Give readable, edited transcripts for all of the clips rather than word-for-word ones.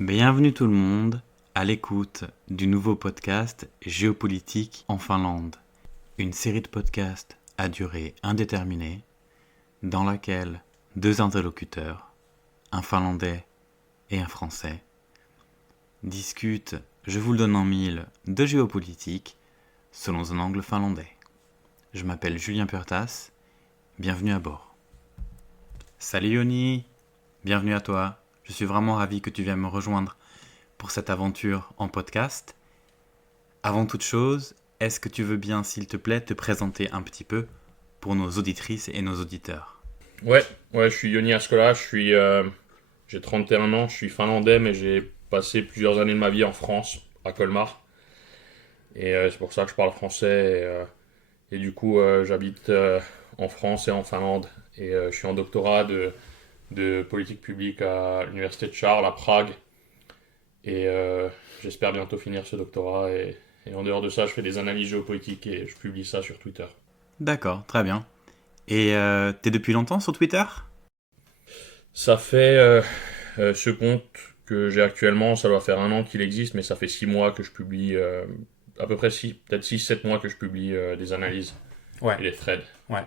Bienvenue tout le monde à l'écoute du nouveau podcast Géopolitique en Finlande, une série de podcasts à durée indéterminée dans laquelle deux interlocuteurs, un Finlandais et un Français, discutent, je vous le donne en mille, de géopolitique selon un angle finlandais. Je m'appelle Julien Purtas, bienvenue à bord. Salut Yoni, bienvenue à toi. Je suis vraiment ravi que tu viennes me rejoindre pour cette aventure en podcast. Avant toute chose, est-ce que tu veux bien, s'il te plaît, te présenter un petit peu pour nos auditrices et nos auditeurs? Ouais, je suis Yoni Askola, j'ai 31 ans, je suis finlandais, mais j'ai passé plusieurs années de ma vie en France, à Colmar. Et c'est pour ça que je parle français. Et du coup, j'habite en France et en Finlande. Et je suis en doctorat de politique publique à l'Université de Charles, à Prague. Et j'espère bientôt finir ce doctorat. Et en dehors de ça, je fais des analyses géopolitiques et je publie ça sur Twitter. D'accord, très bien. Et t'es depuis longtemps sur Twitter? Ça fait ce compte que j'ai actuellement, ça doit faire un an qu'il existe, mais ça fait 6 mois que je publie, à peu près peut-être 6-7 mois que je publie des analyses Ouais, et des threads. ouais.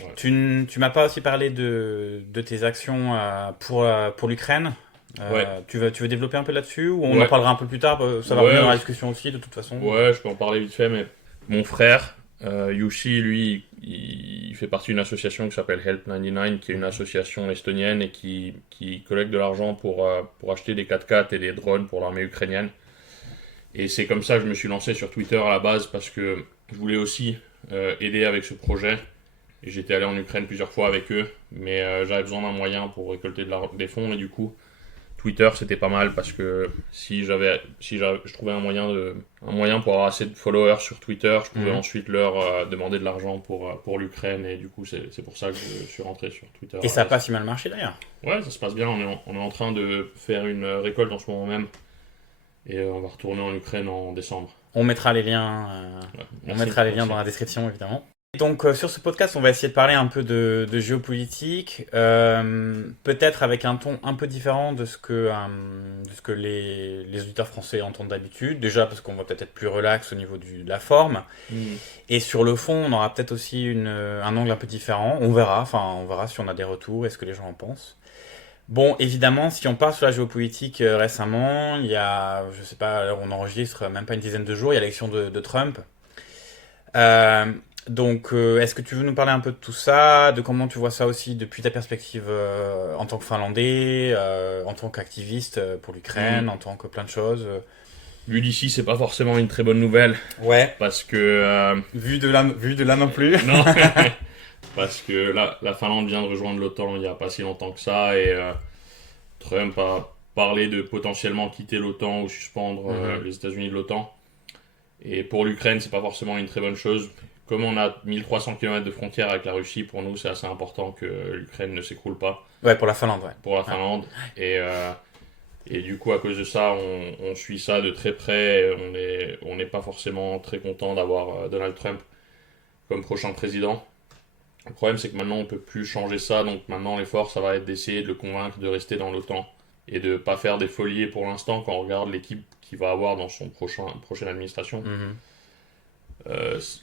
Ouais. Tu m'as pas aussi parlé de tes actions pour l'Ukraine. Ouais, Tu veux développer un peu là-dessus ou on en ouais, parlera un peu plus tard? Ça va revenir ouais, dans la discussion aussi de toute façon. ouais, je peux en parler vite fait, mais mon frère, Yushi, lui, il fait partie d'une association qui s'appelle Help 99, qui est une association estonienne et qui collecte de l'argent pour acheter des 4x4 et des drones pour l'armée ukrainienne. Et c'est comme ça que je me suis lancé sur Twitter à la base parce que je voulais aussi aider avec ce projet. Et j'étais allé en Ukraine plusieurs fois avec eux, mais j'avais besoin d'un moyen pour récolter des fonds. Et du coup, Twitter c'était pas mal parce que je trouvais un moyen pour avoir assez de followers sur Twitter, je pouvais Mhm. ensuite leur demander de l'argent pour l'Ukraine. Et du coup, c'est pour ça que je suis rentré sur Twitter à Et la ça a base. pas si mal marché d'ailleurs. Ouais, ça se passe bien. On est en train de faire une récolte en ce moment même. Et on va retourner en Ukraine en décembre. On mettra les liens, Ouais, on merci, mettra les liens merci. dans la description évidemment. Donc sur ce podcast, on va essayer de parler un peu de géopolitique, peut-être avec un ton un peu différent de ce que les auditeurs français entendent d'habitude. Déjà parce qu'on va peut-être être plus relax au niveau de la forme. Hmm. Et sur le fond, on aura peut-être aussi un angle un peu différent. On verra si on a des retours et ce que les gens en pensent. Bon, évidemment, si on part sur la géopolitique récemment, il y a, je sais pas, à l'heure où on enregistre, même pas une dizaine de jours, il y a l'élection de Trump. Euh, est-ce que tu veux nous parler un peu de tout ça, de comment tu vois ça aussi depuis ta perspective en tant que Finlandais, en tant qu'activiste pour l'Ukraine, Hmm. en tant que plein de choses Vu d'ici, c'est pas forcément une très bonne nouvelle Ouais, parce que vu de là non plus. non, parce que la Finlande vient de rejoindre l'OTAN il y a pas si longtemps que ça et Trump a parlé de potentiellement quitter l'OTAN ou suspendre Mhm. les États-Unis de l'OTAN. Et pour l'Ukraine, c'est pas forcément une très bonne chose. Comme on a 1300 km de frontière avec la Russie, pour nous, c'est assez important que l'Ukraine ne s'écroule pas Ouais, pour la Finlande, ouais. pour la Ouais. Finlande. Et du coup, à cause de ça, on suit ça de très près. On n'est pas forcément très content d'avoir Donald Trump comme prochain président. Le problème, c'est que maintenant, on peut plus changer ça. Donc maintenant, l'effort, ça va être d'essayer de le convaincre de rester dans l'OTAN et de pas faire des folies. Et pour l'instant, quand on regarde l'équipe qu'il va avoir dans son prochaine administration, Mhm.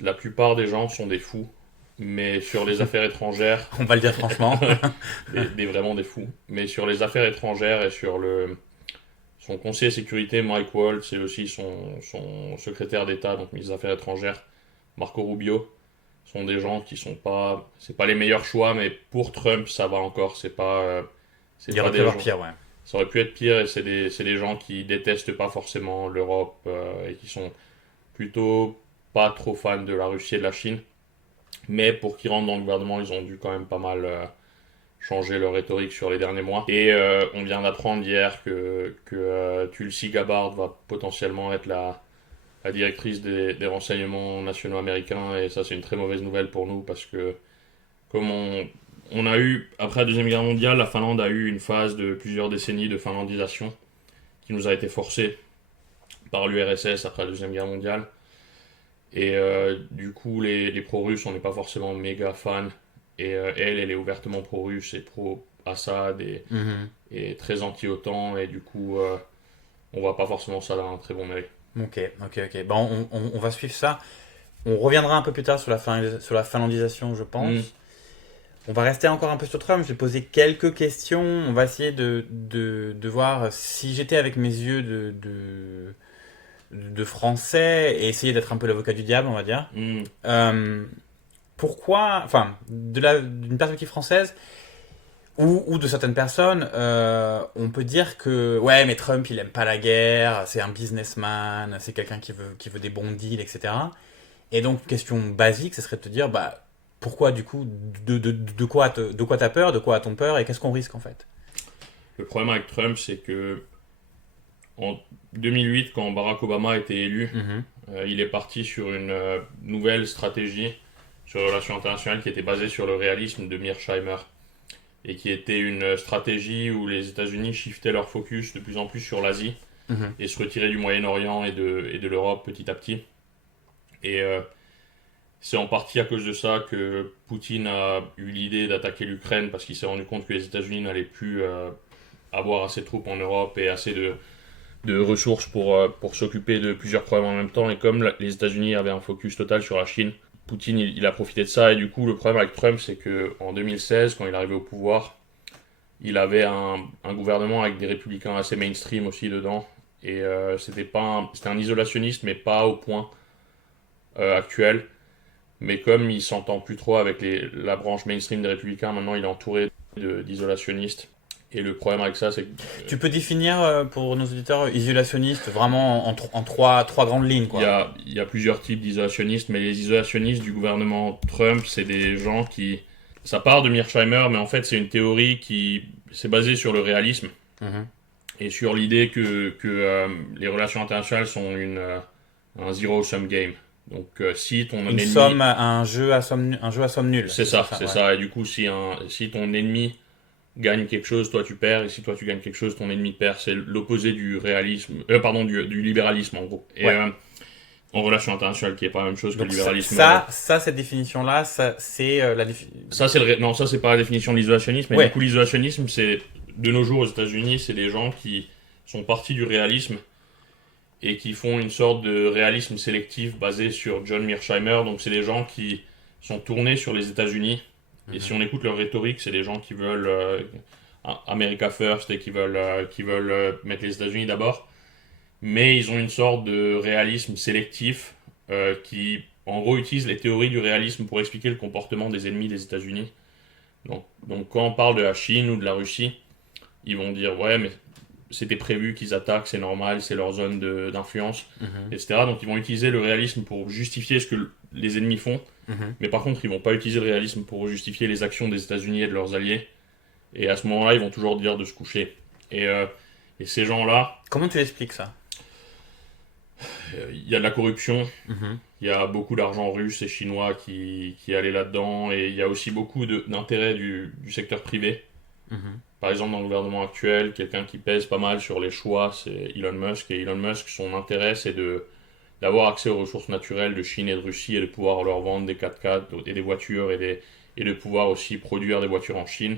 la plupart des gens sont des fous. Mais sur les affaires étrangères, On va le dire franchement. vraiment des fous. Mais sur les affaires étrangères et sur son conseiller sécurité, Mike Waltz, et aussi son secrétaire d'État, donc ministre des Affaires étrangères, Marco Rubio, sont des gens qui sont pas, c'est pas les meilleurs choix, mais pour Trump, ça va encore. C'est Il pas aurait pu y des avoir gens. pire, ouais. Ça aurait pu être pire, et c'est des gens qui détestent pas forcément l'Europe et qui sont plutôt pas trop fans de la Russie et de la Chine. Mais pour qu'ils rentrent dans le gouvernement, ils ont dû quand même pas mal changer leur rhétorique sur les derniers mois. Et on vient d'apprendre hier que Tulsi Gabbard va potentiellement être la directrice des renseignements nationaux américains. Et ça, c'est une très mauvaise nouvelle pour nous parce que, comme on a eu, après la Deuxième Guerre mondiale, la Finlande a eu une phase de plusieurs décennies de finlandisation qui nous a été forcée par l'URSS après la Deuxième Guerre mondiale. Et du coup, les pro-russes, on n'est pas forcément méga fans. Et elle est ouvertement pro-russe et pro-Assad Mhm. et très anti-OTAN. Et du coup, on voit pas forcément ça d'un très bon œil. Ok. Bon, on va suivre ça. On reviendra un peu plus tard sur sur la finlandisation, je pense. Mm. On va rester encore un peu sur Trump. Je vais poser quelques questions. On va essayer de voir si j'étais avec mes yeux de français et essayer d'être un peu l'avocat du diable, on va dire. Mm. Pourquoi, enfin, d'une perspective française ou de certaines personnes, on peut dire que ouais, mais Trump il aime pas la guerre, c'est un businessman, c'est quelqu'un qui veut des bons deals, etc. Et donc, question basique, ce serait de te dire, bah, pourquoi du coup, de quoi t'as peur, de quoi a-t-on peur et qu'est-ce qu'on risque en fait? Le problème avec Trump, c'est que en 2008, quand Barack Obama a été élu, Mhm. il est parti sur une nouvelle stratégie sur les relations internationales qui était basée sur le réalisme de Mearsheimer et qui était une stratégie où les États-Unis shiftaient leur focus de plus en plus sur l'Asie Mhm. et se retiraient du Moyen-Orient et de l'Europe petit à petit. Et c'est en partie à cause de ça que Poutine a eu l'idée d'attaquer l'Ukraine parce qu'il s'est rendu compte que les États-Unis n'allaient plus avoir assez de troupes en Europe et assez de ressources pour s'occuper de plusieurs problèmes en même temps. Et comme les États-Unis avaient un focus total sur la Chine, Poutine il a profité de ça. Et du coup, le problème avec Trump, c'est qu'en 2016, quand il est arrivé au pouvoir, il avait un gouvernement avec des républicains assez mainstream aussi dedans. Et c'était un isolationniste, mais pas au point actuel. Mais comme il s'entend plus trop avec la branche mainstream des républicains, maintenant il est entouré d'isolationnistes. Et le problème avec ça, c'est que Tu peux définir pour nos auditeurs isolationniste vraiment en trois grandes lignes, il y quoi. a plusieurs types d'isolationnistes, mais les isolationnistes du gouvernement Trump, c'est des gens qui... Ça part de Mearsheimer, mais en fait c'est une théorie qui s'est basée sur le réalisme Mhm. et sur l'idée que les relations internationales sont un zero-sum game. Donc si ton Une ennemi... somme, un jeu à somme nulle. C'est ça, c'est ouais. ça. Et du coup, si ton ennemi gagne quelque chose, toi tu perds, et si toi tu gagnes quelque chose, ton ennemi perd. C'est l'opposé du réalisme, pardon, du libéralisme en gros. Et Ouais. en relation internationale, qui est pas la même chose que le Donc libéralisme. cette définition-là, c'est la définition. Ça, non, ça c'est pas la définition de l'isolationnisme, mais Ouais. du coup, l'isolationnisme, c'est de nos jours aux États-Unis, c'est des gens qui sont partis du réalisme et qui font une sorte de réalisme sélectif basé sur John Mearsheimer. Donc, c'est des gens qui sont tournés sur les États-Unis. Et si on écoute leur rhétorique, c'est des gens qui veulent America First et qui veulent mettre les États-Unis d'abord. Mais ils ont une sorte de réalisme sélectif qui, en gros, utilise les théories du réalisme pour expliquer le comportement des ennemis des États-Unis. Donc, quand on parle de la Chine ou de la Russie, ils vont dire ouais, mais c'était prévu qu'ils attaquent, c'est normal, c'est leur zone d'influence, Mhm. etc. Donc, ils vont utiliser le réalisme pour justifier ce que les ennemis font. Mhm. Mais par contre, ils vont pas utiliser le réalisme pour justifier les actions des États-Unis et de leurs alliés. Et à ce moment-là, ils vont toujours dire de se coucher. Et ces gens-là, Comment tu expliques ça? il y a de la corruption, Mhm. il y a beaucoup d'argent russe et chinois qui allait là-dedans, et il y a aussi beaucoup d'intérêt du secteur privé. Mhm. Par exemple, dans le gouvernement actuel, quelqu'un qui pèse pas mal sur les choix, c'est Elon Musk. Et Elon Musk, son intérêt, c'est d'avoir accès aux ressources naturelles de Chine et de Russie et de pouvoir leur vendre des 4x4 et des voitures et de pouvoir aussi produire des voitures en Chine.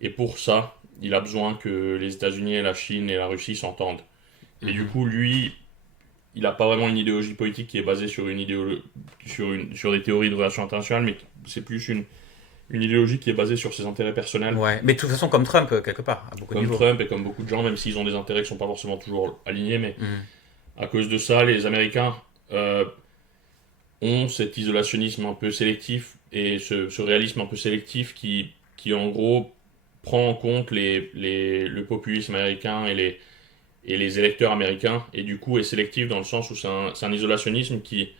Et pour ça, il a besoin que les États-Unis et la Chine et la Russie s'entendent. Et du coup, lui, il n'a pas vraiment une idéologie politique qui est basée sur sur des théories de relations internationales, mais c'est plus une idéologie qui est basée sur ses intérêts personnels. Ouais, mais de toute façon, comme Trump, quelque part, à beaucoup de Comme niveaux. Trump et comme beaucoup de gens, même s'ils ont des intérêts qui ne sont pas forcément toujours alignés, mais Mhm. à cause de ça, les Américains ont cet isolationnisme un peu sélectif et ce réalisme un peu sélectif qui en gros prend en compte le populisme américain et les électeurs américains, et du coup est sélectif dans le sens où c'est un isolationnisme qui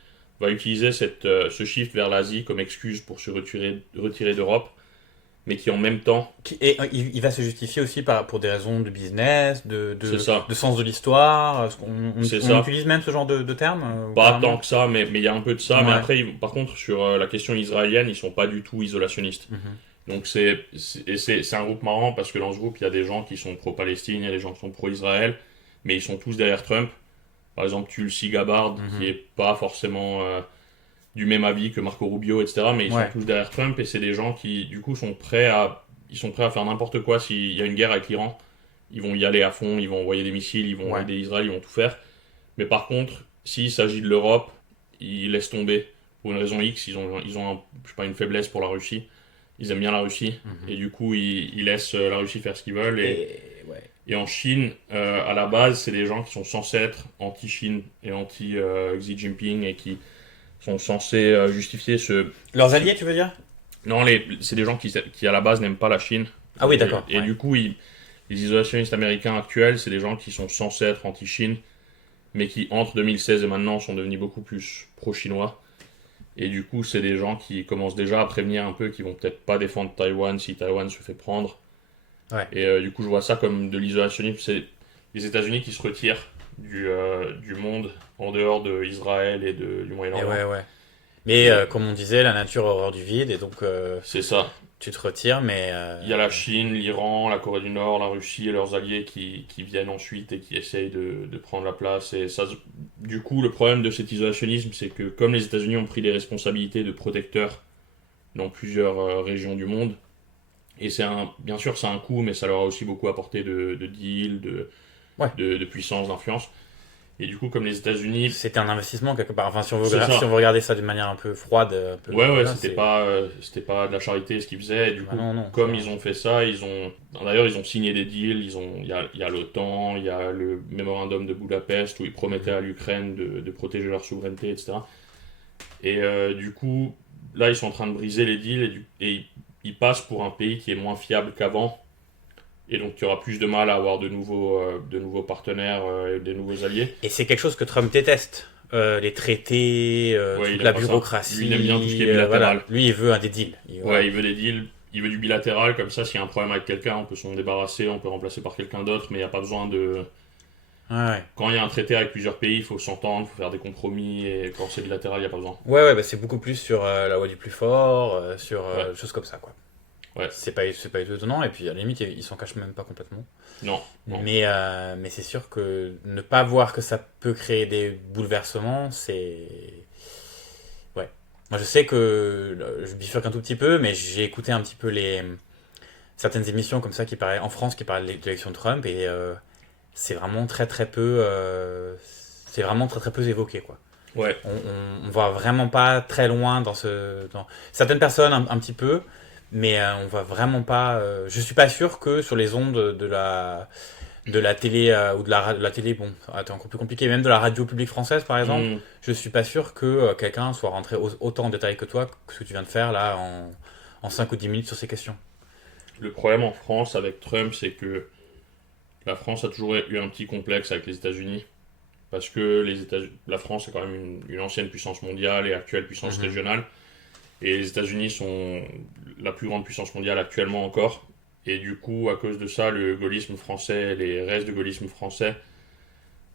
va utiliser ce shift vers l'Asie comme excuse pour se retirer d'Europe, mais qui en même temps, Et il va se justifier aussi pour des raisons de business, c'est ça, de sens de l'histoire. c'est On ça. utilise même ce genre de termes Pas carrément. tant que ça, mais il y a un peu de ça. Ouais. Mais après, par contre, sur la question israélienne, ils sont pas du tout isolationnistes. Mhm. Donc c'est un groupe marrant parce que dans ce groupe, il y a des gens qui sont pro-Palestine, il y a des gens qui sont pro-Israël, mais ils sont tous derrière Trump. Par exemple, Tulsi Gabbard, qui est pas forcément du même avis que Marco Rubio, etc. Mais ils Ouais. sont tous derrière Trump, et c'est des gens qui, du coup, sont prêts à faire n'importe quoi s'il y a une guerre avec l'Iran. ils vont y aller à fond, ils vont envoyer des missiles, ils vont aider Israël, ils vont tout faire. Mais par contre, s'il s'agit de l'Europe, ils laissent tomber. Pour une raison X, ils ont je sais pas, une faiblesse pour la Russie. Ils aiment bien la Russie. Et du coup, ils laissent la Russie faire ce qu'ils veulent. Et en Chine, à la base, c'est des gens qui sont censés être anti-Chine et anti-Xi Jinping et qui sont censés justifier ce... Leurs alliés, tu veux dire? Non, c'est des gens qui, à la base, n'aiment pas la Chine. Ah oui, d'accord. Et du coup, les isolationnistes américains actuels, c'est des gens qui sont censés être anti-Chine, mais qui, entre 2016 et maintenant, sont devenus beaucoup plus pro-chinois. Et du coup, c'est des gens qui commencent déjà à prévenir un peu qu'ils vont peut-être pas défendre Taïwan si Taïwan se fait prendre. Ouais. Et du coup, je vois ça comme de l'isolationnisme. C'est les États-Unis qui se retirent du monde en dehors d'Israël et du Moyen-Orient. Ouais. Mais comme on disait, la nature a horreur du vide, et donc c'est ça. Tu te retires, mais... Il y a la Chine, l'Iran, la Corée du Nord, la Russie et leurs alliés qui viennent ensuite et qui essayent de prendre la place. Et ça, du coup, le problème de cet isolationnisme, c'est que comme les États-Unis ont pris des responsabilités de protecteurs dans plusieurs régions du monde, et bien sûr, c'est un coût, mais ça leur a aussi beaucoup apporté de deals, de puissance, d'influence. Et du coup, comme les États-Unis... C'était un investissement quelque part. Enfin, si on veut regarder ça d'une manière un peu froide... c'était pas de la charité ce qu'ils faisaient. Et du coup, ils ont fait ça, d'ailleurs, ils ont signé des deals. Il y a l'OTAN, il y a le mémorandum de Budapest où ils promettaient à l'Ukraine de protéger leur souveraineté, etc. Et du coup, là, ils sont en train de briser les deals et ils passent pour un pays qui est moins fiable qu'avant. Et donc, tu auras plus de mal à avoir de nouveaux partenaires et des nouveaux alliés. Et c'est quelque chose que Trump déteste. Les traités, toute la bureaucratie. Lui, il aime bien tout ce qui est bilatéral. Lui, il veut des deals. Il veut des deals. Il veut du bilatéral. Comme ça, s'il y a un problème avec quelqu'un, on peut s'en débarrasser, on peut remplacer par quelqu'un d'autre. Mais il n'y a pas besoin de... Quand il y a un traité avec plusieurs pays, il faut s'entendre, il faut faire des compromis. Et quand c'est bilatéral, il n'y a pas besoin. C'est beaucoup plus sur la loi du plus fort, sur des choses comme ça, quoi. Ouais. C'est pas étonnant, et puis à la limite ils s'en cachent même pas complètement. Non. Mais c'est sûr que ne pas voir que ça peut créer des bouleversements, c'est... Ouais. Moi je sais que je bifurque un tout petit peu, mais j'ai écouté un petit peu certaines émissions comme ça en France qui parlaient de l'élection de Trump, et c'est vraiment très peu évoqué, quoi. Ouais. On va vraiment pas très loin dans certaines personnes un petit peu. Mais on va vraiment pas... je suis pas sûr que sur les ondes de la télé ou de la télé, bon, c'est encore plus compliqué, même de la radio publique française par exemple, je suis pas sûr que quelqu'un soit rentré autant en détail que toi, que ce que tu viens de faire là en 5 ou 10 minutes sur ces questions. Le problème en France avec Trump, c'est que la France a toujours eu un petit complexe avec les États-Unis. Parce que la France est quand même une ancienne puissance mondiale et actuelle puissance régionale. Et les États-Unis sont la plus grande puissance mondiale actuellement encore. Et du coup, à cause de ça, le gaullisme français, les restes de gaullisme français,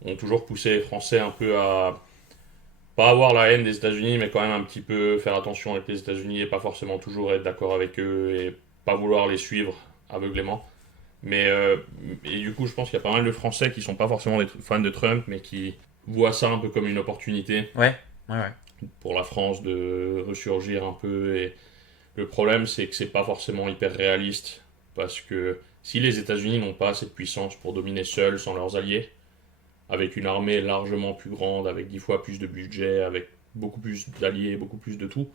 ont toujours poussé les Français un peu à pas avoir la haine des États-Unis, mais quand même un petit peu faire attention avec les États-Unis et pas forcément toujours être d'accord avec eux et pas vouloir les suivre aveuglément. Et du coup, je pense qu'il y a pas mal de Français qui sont pas forcément des fans de Trump, mais qui voient ça un peu comme une opportunité. Ouais. Pour la France de ressurgir un peu. Et le problème, c'est que c'est pas forcément hyper réaliste, parce que si les États-Unis n'ont pas cette puissance pour dominer seuls sans leurs alliés, avec une armée largement plus grande, avec 10 fois plus de budget, avec beaucoup plus d'alliés, beaucoup plus de tout,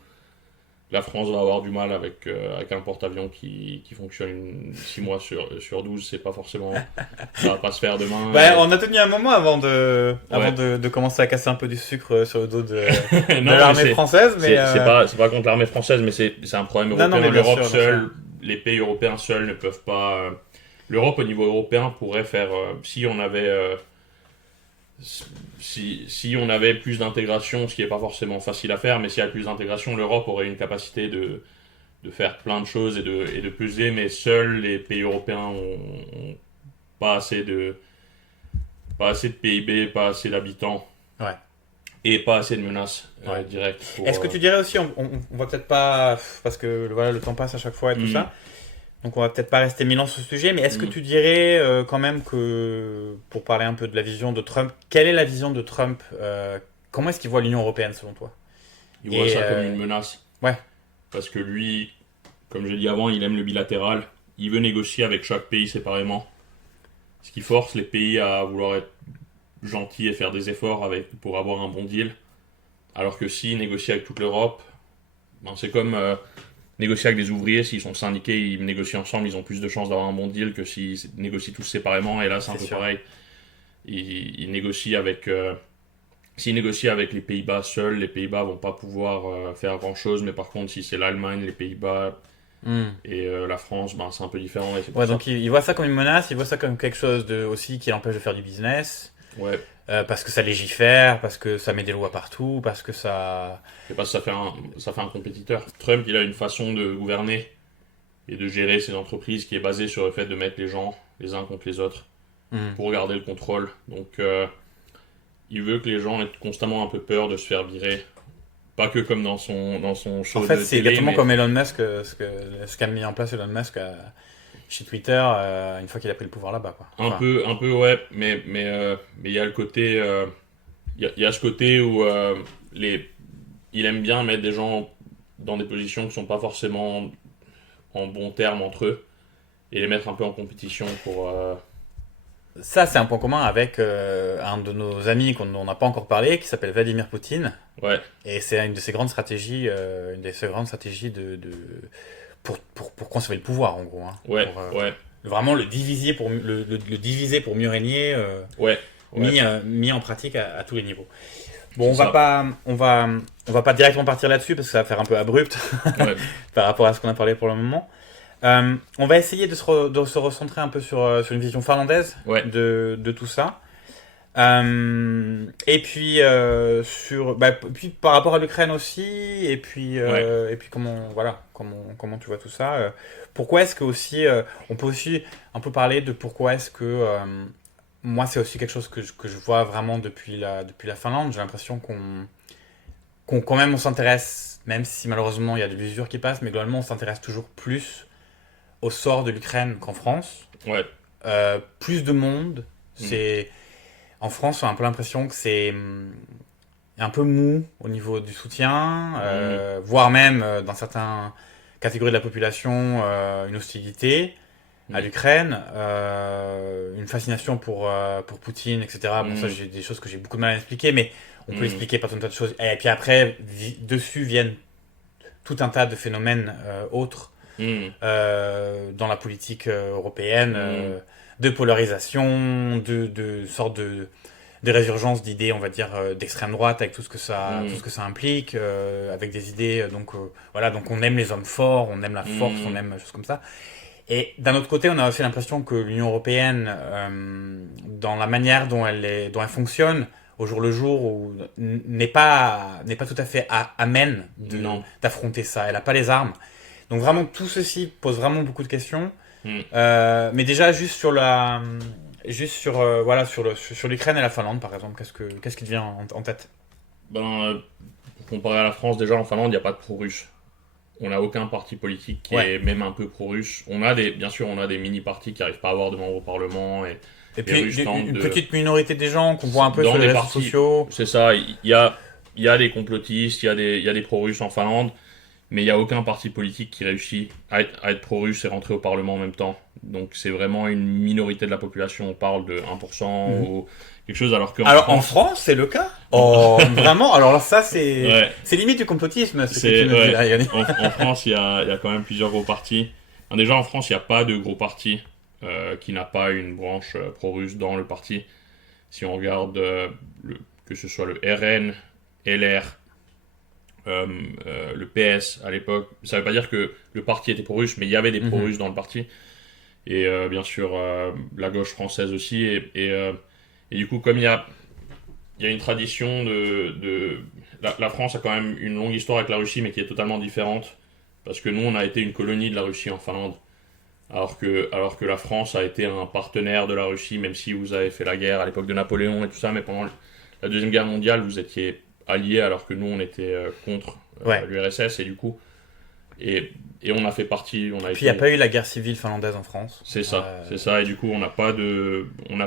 la France va avoir du mal avec un porte-avions qui fonctionne 6 mois sur 12, c'est pas forcément... ça va pas se faire demain. On a tenu un moment avant de commencer à casser un peu du sucre sur le dos de l'armée française. Mais c'est pas contre l'armée française, mais c'est un problème européen. L'Europe seule, les pays européens seuls ne peuvent pas... L'Europe au niveau européen pourrait faire... si on avait plus d'intégration, ce qui n'est pas forcément facile à faire, mais s'il y a plus d'intégration, l'Europe aurait une capacité de faire plein de choses et de peser, mais seuls les pays européens ont pas assez de PIB, pas assez d'habitants, et pas assez de menaces directes. Est-ce que tu dirais aussi, on va peut-être pas, parce que le temps passe à chaque fois et tout ça, donc on va peut-être pas rester 1000 ans sur ce sujet, mais est-ce que tu dirais quand même que, pour parler un peu de la vision de Trump, quelle est la vision de Trump comment est-ce qu'il voit l'Union Européenne selon toi? Il voit ça comme une menace. Ouais. Parce que lui, comme j'ai dit avant, il aime le bilatéral. Il veut négocier avec chaque pays séparément. ce qui force les pays à vouloir être gentils et faire des efforts pour avoir un bon deal. Alors que s'ils négocient avec toute l'Europe, ben c'est comme négocier avec des ouvriers, s'ils sont syndiqués, ils négocient ensemble, ils ont plus de chances d'avoir un bon deal que s'ils négocient tous séparément. Et là, c'est un peu pareil. Ils négocient avec... s'ils négocient avec les Pays-Bas seuls, les Pays-Bas vont pas pouvoir faire grand-chose. Mais par contre, si c'est l'Allemagne, les Pays-Bas et la France, ben, c'est un peu différent. Et c'est pour ça. Donc ils voient ça comme une menace, ils voient ça comme quelque chose aussi qui l'empêche de faire du business. Ouais. Parce que ça légifère, parce que ça met des lois partout, parce que ça... Et parce que ça fait un compétiteur. Trump, il a une façon de gouverner et de gérer ses entreprises qui est basée sur le fait de mettre les gens les uns contre les autres pour garder le contrôle. Donc, il veut que les gens aient constamment un peu peur de se faire virer. Pas que comme dans son show En fait, de c'est télé, exactement mais... comme Elon Musk, ce qu'a mis en place Elon Musk chez Twitter une fois qu'il a pris le pouvoir là-bas, quoi. Un peu, ouais, mais il y a le côté... il y a ce côté où il aime bien mettre des gens dans des positions qui sont pas forcément en bons termes entre eux et les mettre un peu en compétition pour... Ça, c'est un point commun avec un de nos amis dont on n'a pas encore parlé, qui s'appelle Vladimir Poutine. Ouais. Et c'est une de ses grandes stratégies, pour conserver le pouvoir, en gros. Hein. Ouais, ouais. Vraiment le diviser le diviser pour mieux régner, ouais. mis en pratique à tous les niveaux. Bon, on va pas directement partir là-dessus parce que ça va faire un peu abrupt Ouais. par rapport à ce qu'on a parlé pour le moment. On va essayer de se recentrer un peu sur une vision finlandaise de tout ça. Et puis puis par rapport à l'Ukraine aussi, et puis comment tu vois tout ça. Pourquoi est-ce que aussi on peut aussi un peu parler de pourquoi est-ce que moi c'est aussi quelque chose que je vois vraiment depuis la Finlande. J'ai l'impression qu'on quand même on s'intéresse, même si malheureusement il y a de l'usure qui passe, mais globalement on s'intéresse toujours plus au sort de l'Ukraine qu'en France. Ouais. Plus de monde. En France, on a un peu l'impression que c'est un peu mou au niveau du soutien, voire même dans certaines catégories de la population, une hostilité à l'Ukraine, une fascination pour Poutine, etc. Bon, ça, j'ai des choses que j'ai beaucoup de mal à expliquer, mais on peut expliquer par tout un tas de choses. Et puis après, dessus viennent tout un tas de phénomènes autres dans la politique européenne, de polarisation, de sorte de résurgence d'idées, on va dire, d'extrême droite, avec tout ce que ça implique, avec des idées, donc on aime les hommes forts, on aime la force, on aime des choses comme ça. Et d'un autre côté, on a aussi l'impression que l'Union européenne, dans la manière dont elle fonctionne, au jour le jour, n'est pas tout à fait amène d'affronter ça. Elle n'a pas les armes. Donc vraiment, tout ceci pose vraiment beaucoup de questions. Mais déjà, juste sur l'Ukraine et la Finlande, par exemple, qu'est-ce qui te vient en tête? Pour comparer à la France, déjà en Finlande, il n'y a pas de pro-russe. On n'a aucun parti politique qui est même un peu pro-russe. Bien sûr, on a des mini-partis qui n'arrivent pas à avoir de membres au Parlement. Et puis, une petite minorité des gens qu'on voit un peu dans sur les réseaux partis sociaux. C'est ça, il y a des complotistes, il y a des pro-russes en Finlande. Mais il n'y a aucun parti politique qui réussit à être pro-russe et rentrer au Parlement en même temps. Donc c'est vraiment une minorité de la population. On parle de 1% ou quelque chose, alors qu'en en France, c'est le cas. Oh, vraiment? Alors là, ça, c'est limite du complotisme, ce que tu me dis là, Yannick. En France, il y a quand même plusieurs gros partis. Déjà, en France, il n'y a pas de gros parti qui n'a pas une branche pro-russe dans le parti. Si on regarde que ce soit le RN, LR, le PS à l'époque, ça veut pas dire que le parti était pro-russe, mais il y avait des pro-russes dans le parti. Et bien sûr, la gauche française aussi. Et du coup, comme il y a une tradition la France a quand même une longue histoire avec la Russie, mais qui est totalement différente. Parce que nous, on a été une colonie de la Russie en Finlande. Alors que la France a été un partenaire de la Russie, même si vous avez fait la guerre à l'époque de Napoléon et tout ça, mais pendant la Deuxième Guerre mondiale, vous étiez alliés, alors que nous, on était contre l'URSS, et du coup... Et on a fait partie... Puis il n'y a pas eu la guerre civile finlandaise en France. C'est ça, et du coup, on n'a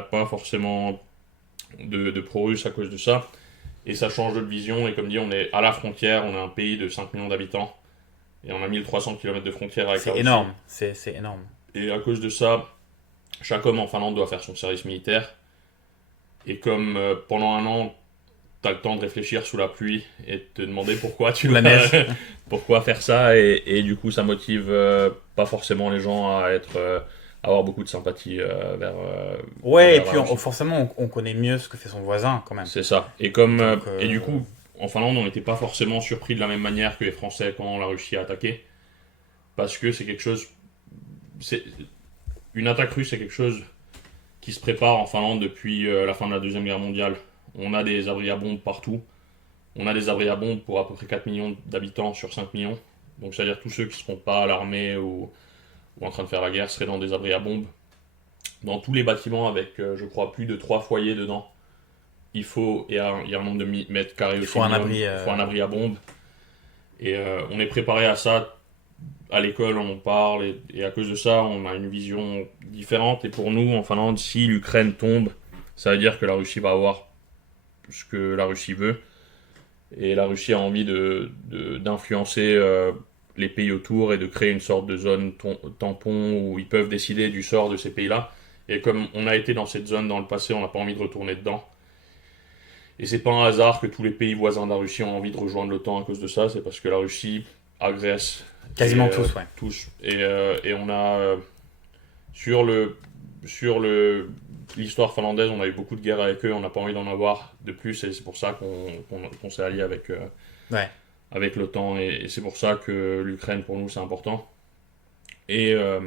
pas forcément de pro-russe à cause de ça. Et ça change de vision, et comme dit, on est à la frontière, on est un pays de 5 millions d'habitants, et on a 1300 km de frontière avec la Russie. C'est énorme. Et à cause de ça, chaque homme en Finlande doit faire son service militaire. Et comme pendant un an, tu as le temps de réfléchir sous la pluie et de te demander pourquoi tu La neige. pourquoi faire ça, et du coup ça motive pas forcément les gens à avoir beaucoup de sympathie Ouais, et envers la puis Russie. forcément, on connaît mieux ce que fait son voisin quand même. C'est ça. Et du Donc, coup, en Finlande, on n'était pas forcément surpris de la même manière que les Français quand la Russie a attaqué, parce que c'est quelque chose, c'est une attaque russe, c'est quelque chose qui se prépare en Finlande depuis la fin de la Deuxième Guerre mondiale. On a des abris à bombes partout. On a des abris à bombes pour à peu près 4 millions d'habitants sur 5 millions. Donc c'est-à-dire tous ceux qui ne seront pas à l'armée ou en train de faire la guerre seraient dans des abris à bombes. Dans tous les bâtiments avec, je crois, plus de 3 foyers dedans, il y a un nombre de mètres carrés il aussi faut un minimum. abri. Il faut un abri à bombes. Et on est préparé à ça. À l'école, on en parle. Et à cause de ça, on a une vision différente. Et pour nous, en Finlande, si l'Ukraine tombe, ça veut dire que la Russie va avoir ce que la Russie veut. Et la Russie a envie d'influencer les pays autour et de créer une sorte de zone tampon où ils peuvent décider du sort de ces pays-là. Et comme on a été dans cette zone dans le passé, on n'a pas envie de retourner dedans. Et c'est pas un hasard que tous les pays voisins de la Russie ont envie de rejoindre l'OTAN à cause de ça, c'est parce que la Russie agresse. Quasiment Et, tous, ouais. tous. Et on a sur l'histoire finlandaise, on a eu beaucoup de guerres avec eux, on n'a pas envie d'en avoir de plus, et c'est pour ça qu'on s'est allié Ouais. avec l'OTAN, et c'est pour ça que l'Ukraine pour nous c'est important. Et, euh,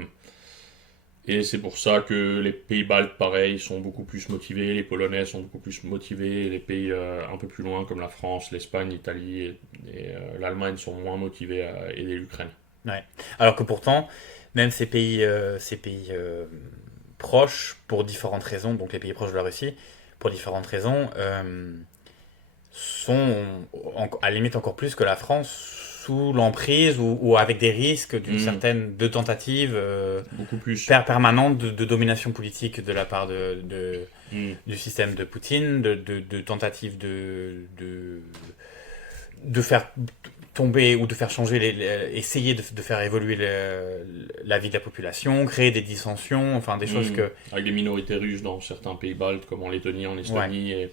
et c'est pour ça que les pays baltes, pareil, sont beaucoup plus motivés, les Polonais sont beaucoup plus motivés, les pays un peu plus loin comme la France, l'Espagne, l'Italie et l'Allemagne sont moins motivés à aider l'Ukraine. Ouais. Alors que pourtant, même ces pays proches, pour différentes raisons, donc les pays proches de la Russie, pour différentes raisons, sont à la limite encore plus que la France sous l'emprise ou avec des risques d'une Mm. certaine de tentative Beaucoup plus. permanente de domination politique de la part Mm. du système de Poutine, de tentative de faire tomber ou de faire changer, essayer de faire évoluer la vie de la population, créer des dissensions, enfin des choses que... Avec des minorités russes dans certains pays baltes, comme en Lettonie, en Estonie,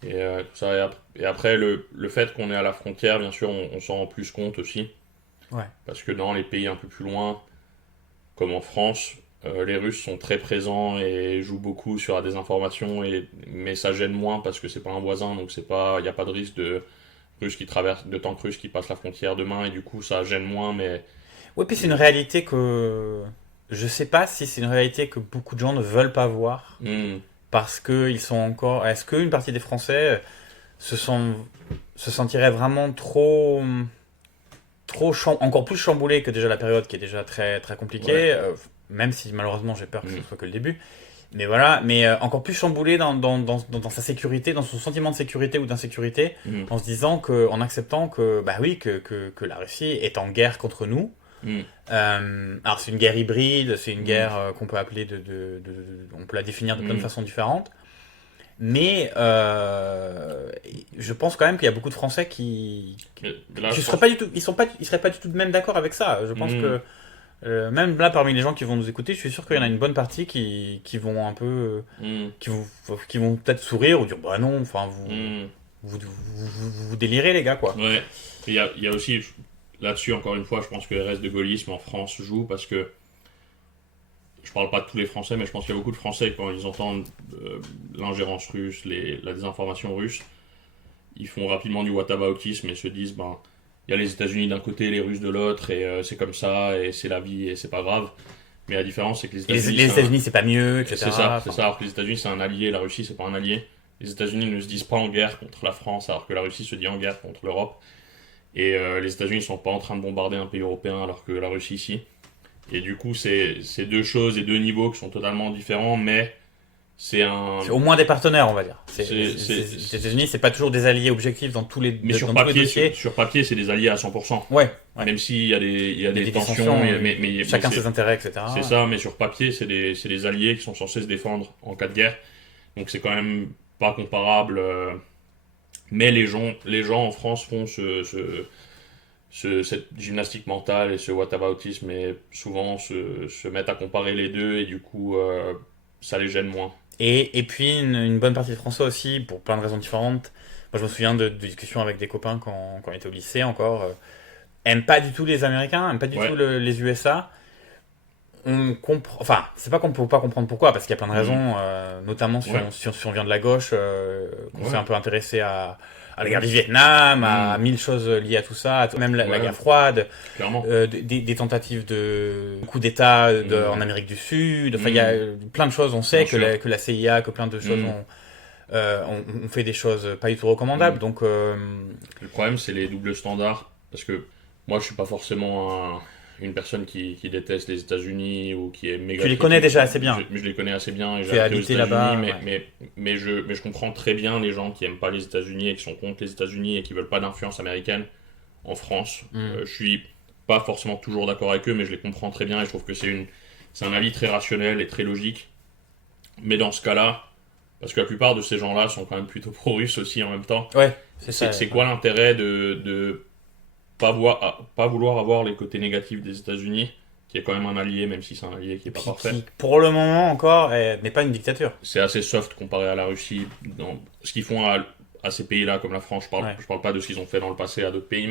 tout ça. Et après, le fait qu'on est à la frontière, bien sûr, on s'en rend plus compte aussi. Ouais. Parce que dans les pays un peu plus loin, comme en France, les Russes sont très présents et jouent beaucoup sur la désinformation, mais ça gêne moins parce que c'est pas un voisin, donc il n'y a pas de risque de tanks russes qui passent la frontière demain, et du coup ça gêne moins, mais... Ouais, puis c'est une réalité que... Je sais pas si c'est une réalité que beaucoup de gens ne veulent pas voir, parce que ils sont encore... Est-ce qu'une partie des Français se sentirait vraiment encore plus chamboulés que déjà la période qui est déjà très, très compliquée, Ouais. même si malheureusement j'ai peur que ce soit que le début. Mais voilà, mais encore plus chamboulé dans sa sécurité, dans son sentiment de sécurité ou d'insécurité, en se disant en acceptant que, bah oui, que la Russie est en guerre contre nous. Alors c'est une guerre hybride, c'est une guerre qu'on peut appeler on peut la définir de plein de façons différentes. Mais je pense quand même qu'il y a beaucoup de Français qui seraient pas du tout, ils seraient pas du tout même d'accord avec ça. Je pense que même là, parmi les gens qui vont nous écouter, je suis sûr qu'il y en a une bonne partie qui vont un peu, qui vont peut-être sourire ou dire bah non, enfin vous délirez les gars quoi. Ouais. Il y a aussi là-dessus, encore une fois, je pense que les restes de gaullisme en France jouent, parce que je parle pas de tous les Français, mais je pense qu'il y a beaucoup de Français, quand ils entendent l'ingérence russe, la désinformation russe, ils font rapidement du whataboutisme et se disent ben il y a les États-Unis d'un côté, les Russes de l'autre, et c'est comme ça, et c'est la vie, et c'est pas grave. Mais la différence, c'est que les États-Unis, c'est pas mieux, etc. C'est ça, alors que les États-Unis, c'est un allié, la Russie, c'est pas un allié. Les États-Unis ne se disent pas en guerre contre la France, alors que la Russie se dit en guerre contre l'Europe. Et les États-Unis ne sont pas en train de bombarder un pays européen, alors que la Russie, si. Et du coup, c'est deux choses et deux niveaux qui sont totalement différents, mais c'est au moins des partenaires, on va dire. Les États-Unis, c'est pas toujours des alliés objectifs dans tous les mais sur papier, c'est des alliés à 100%. Ouais. Même s'il y a des tensions, mais chacun ses intérêts, etc. C'est ça, mais sur papier, c'est des alliés qui sont censés se défendre en cas de guerre. Donc c'est quand même pas comparable. Mais les gens en France cette gymnastique mentale et ce whataboutisme, et souvent se mettent à comparer les deux, et du coup, ça les gêne moins. Et puis une bonne partie de Français aussi, pour plein de raisons différentes. Moi, je me souviens de discussions avec des copains quand on était au lycée encore. Aiment pas du tout les Américains, aiment pas du Ouais. tout les USA. On comprend, enfin, c'est pas qu'on peut pas comprendre pourquoi, parce qu'il y a plein de raisons, notamment si, Ouais. si on vient de la gauche, qu'on Ouais. s'est un peu intéressé à la guerre du Vietnam, à mille choses liées à tout ça, même la Ouais. guerre froide, Clairement. des tentatives de coup d'État en Amérique du Sud. Enfin, il y a plein de choses. On sait Bien sûr. que la CIA, que plein de choses ont fait des choses pas du tout recommandables. Donc, Le problème, c'est les doubles standards. Parce que moi, je suis pas forcément une personne qui déteste les États-Unis ou qui est méga. tu les connais critique. déjà assez bien. Je les connais assez bien et Tu j'ai as habité aux habité États-Unis, là-bas. mais je comprends très bien les gens qui aiment pas les États-Unis et qui sont contre les États-Unis et qui veulent pas d'influence américaine en France. Je suis pas forcément toujours d'accord avec eux, mais je les comprends très bien et je trouve que c'est un avis très rationnel et très logique. Mais dans ce cas-là, parce que la plupart de ces gens-là sont quand même plutôt pro-russes aussi en même temps, Ouais, c'est ça. c'est quoi l'intérêt de pas vouloir avoir les côtés négatifs des États-Unis, qui est quand même un allié, même si c'est un allié qui est pas parfait. Qui, pour le moment encore, n'est pas une dictature. C'est assez soft comparé à la Russie. Dans ce qu'ils font à ces pays-là, comme la France, je parle pas de ce qu'ils ont fait dans le passé à d'autres pays,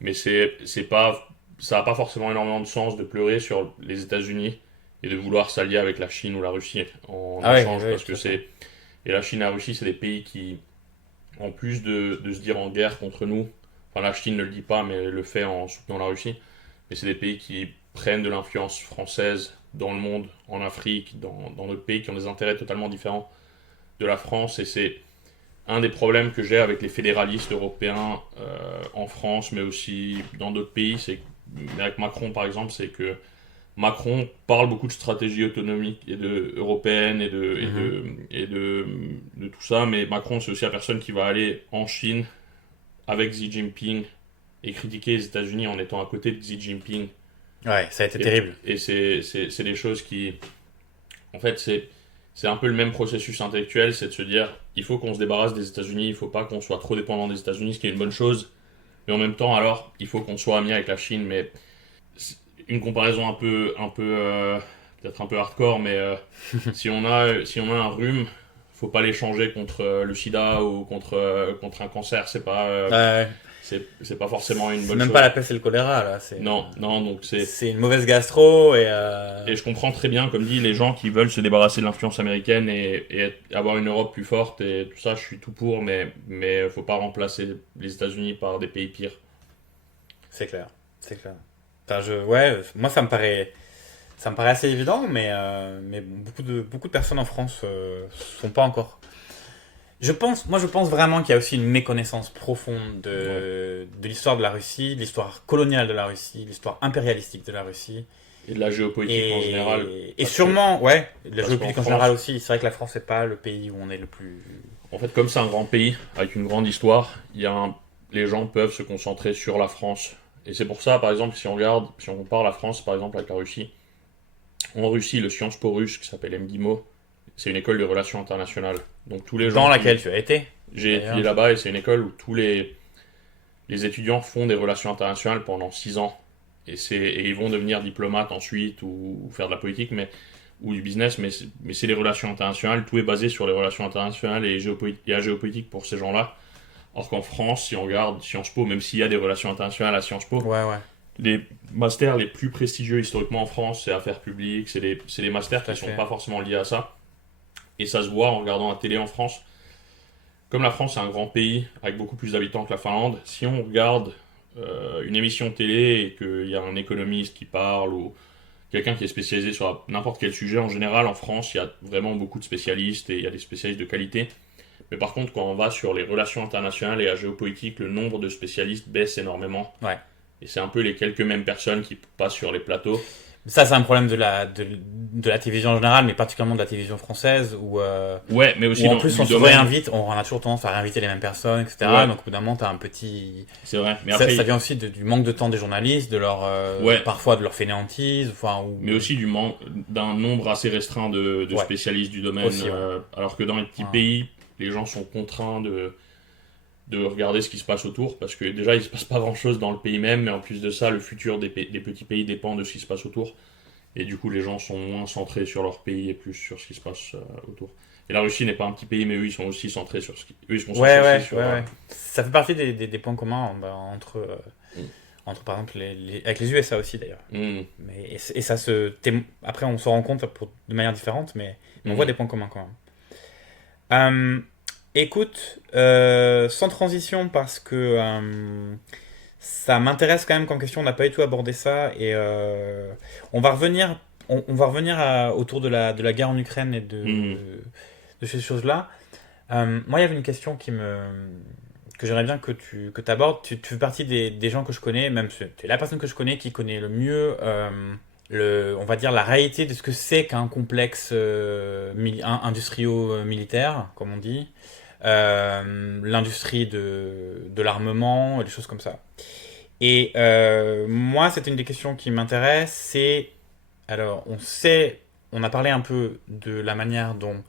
mais c'est pas, ça n'a pas forcément énormément de sens de pleurer sur les États-Unis et de vouloir s'allier avec la Chine ou la Russie en échange, parce que c'est. Et la Chine et la Russie, c'est des pays qui, en plus de se dire en guerre contre nous, enfin la Chine ne le dit pas, mais le fait en soutenant la Russie, mais c'est des pays qui prennent de l'influence française dans le monde, en Afrique, dans d'autres pays qui ont des intérêts totalement différents de la France, et c'est un des problèmes que j'ai avec les fédéralistes européens en France, mais aussi dans d'autres pays, avec Macron par exemple, c'est que Macron parle beaucoup de stratégie autonomique et européenne et de tout ça, mais Macron c'est aussi la personne qui va aller en Chine avec Xi Jinping et critiquer les États-Unis en étant à côté de Xi Jinping. Ouais, ça a été terrible. Et c'est des choses qui, en fait, c'est un peu le même processus intellectuel, c'est de se dire, il faut qu'on se débarrasse des États-Unis, il faut pas qu'on soit trop dépendant des États-Unis, ce qui est une bonne chose, mais en même temps, alors, il faut qu'on soit ami avec la Chine, mais une comparaison peut-être un peu hardcore, mais si on a un rhume, faut pas l'échanger contre le sida ou contre un cancer, c'est pas c'est pas forcément une bonne chose. Même pas la peste et le choléra là. Non, donc c'est une mauvaise gastro et je comprends très bien, comme dit, les gens qui veulent se débarrasser de l'influence américaine et avoir une Europe plus forte et tout ça, je suis tout pour, mais faut pas remplacer les États-Unis par des pays pires. C'est clair. Enfin, moi ça me paraît assez évident, mais beaucoup de personnes en France sont pas encore. Je pense vraiment qu'il y a aussi une méconnaissance profonde de l'histoire de la Russie, de l'histoire coloniale de la Russie, l'histoire impérialistique de la Russie. Et de la géopolitique en général. Et sûrement, de la géopolitique en général aussi. C'est vrai que la France n'est pas le pays où on est le plus... En fait, comme c'est un grand pays, avec une grande histoire, les gens peuvent se concentrer sur la France. Et c'est pour ça, par exemple, si on compare la France, par exemple, avec la Russie, en Russie, le Sciences Po russe, qui s'appelle MGIMO, c'est une école de relations internationales. Donc tous les gens dans laquelle tu as été. J'ai étudié là-bas, et c'est une école où tous les étudiants font des relations internationales pendant 6 ans. Et ils vont devenir diplomates ensuite, ou faire de la politique, ou du business, mais c'est les relations internationales. Tout est basé sur les relations internationales et la géopolitique pour ces gens-là. Or qu'en France, si on regarde Sciences Po, même s'il y a des relations internationales à Sciences Po, les masters les plus prestigieux historiquement en France, c'est affaires publiques, c'est des masters qui ne sont pas forcément liés à ça. Et ça se voit en regardant la télé en France. Comme la France est un grand pays avec beaucoup plus d'habitants que la Finlande, si on regarde une émission télé et qu'il y a un économiste qui parle ou quelqu'un qui est spécialisé sur n'importe quel sujet, en général en France il y a vraiment beaucoup de spécialistes et il y a des spécialistes de qualité. Mais par contre, quand on va sur les relations internationales et la géopolitique, le nombre de spécialistes baisse énormément. Ouais. Et c'est un peu les quelques mêmes personnes qui passent sur les plateaux. Ça, c'est un problème de la télévision en général, mais particulièrement de la télévision française, où mais aussi en plus on se réinvite, on a toujours tendance à réinviter les mêmes personnes, etc. Ouais. Donc au bout d'un moment, t'as un petit... C'est vrai. Mais après, ça vient aussi du manque de temps des journalistes, de leur parfois de leur fainéantise, mais aussi d'un nombre assez restreint de spécialistes du domaine. Aussi, alors que dans les petits pays, les gens sont contraints de regarder ce qui se passe autour, parce que déjà, il se passe pas grand-chose dans le pays même, mais en plus de ça, le futur des petits pays dépend de ce qui se passe autour. Et du coup, les gens sont moins centrés sur leur pays et plus sur ce qui se passe autour. Et la Russie n'est pas un petit pays, mais eux, ils sont aussi centrés sur ce qui... Eux, ils se concentrent aussi sur... ouais. Ça fait partie des points communs entre, par exemple, avec les USA aussi, d'ailleurs. Mais, et ça après, on se rend compte de manière différente, mais on voit des points communs quand même. Écoute, sans transition, parce que ça m'intéresse quand même comme question, on n'a pas du tout abordé ça, et on va revenir, autour de la guerre en Ukraine et de ces choses-là. Moi, il y avait une question que j'aimerais bien que tu abordes. Tu fais partie des gens que je connais, même tu es la personne que je connais qui connaît le mieux, on va dire, la réalité de ce que c'est qu'un complexe industrio-militaire, comme on dit. L'industrie de l'armement, et des choses comme ça. Et moi, c'est une des questions qui m'intéresse, c'est... Alors, on a parlé un peu de la manière dont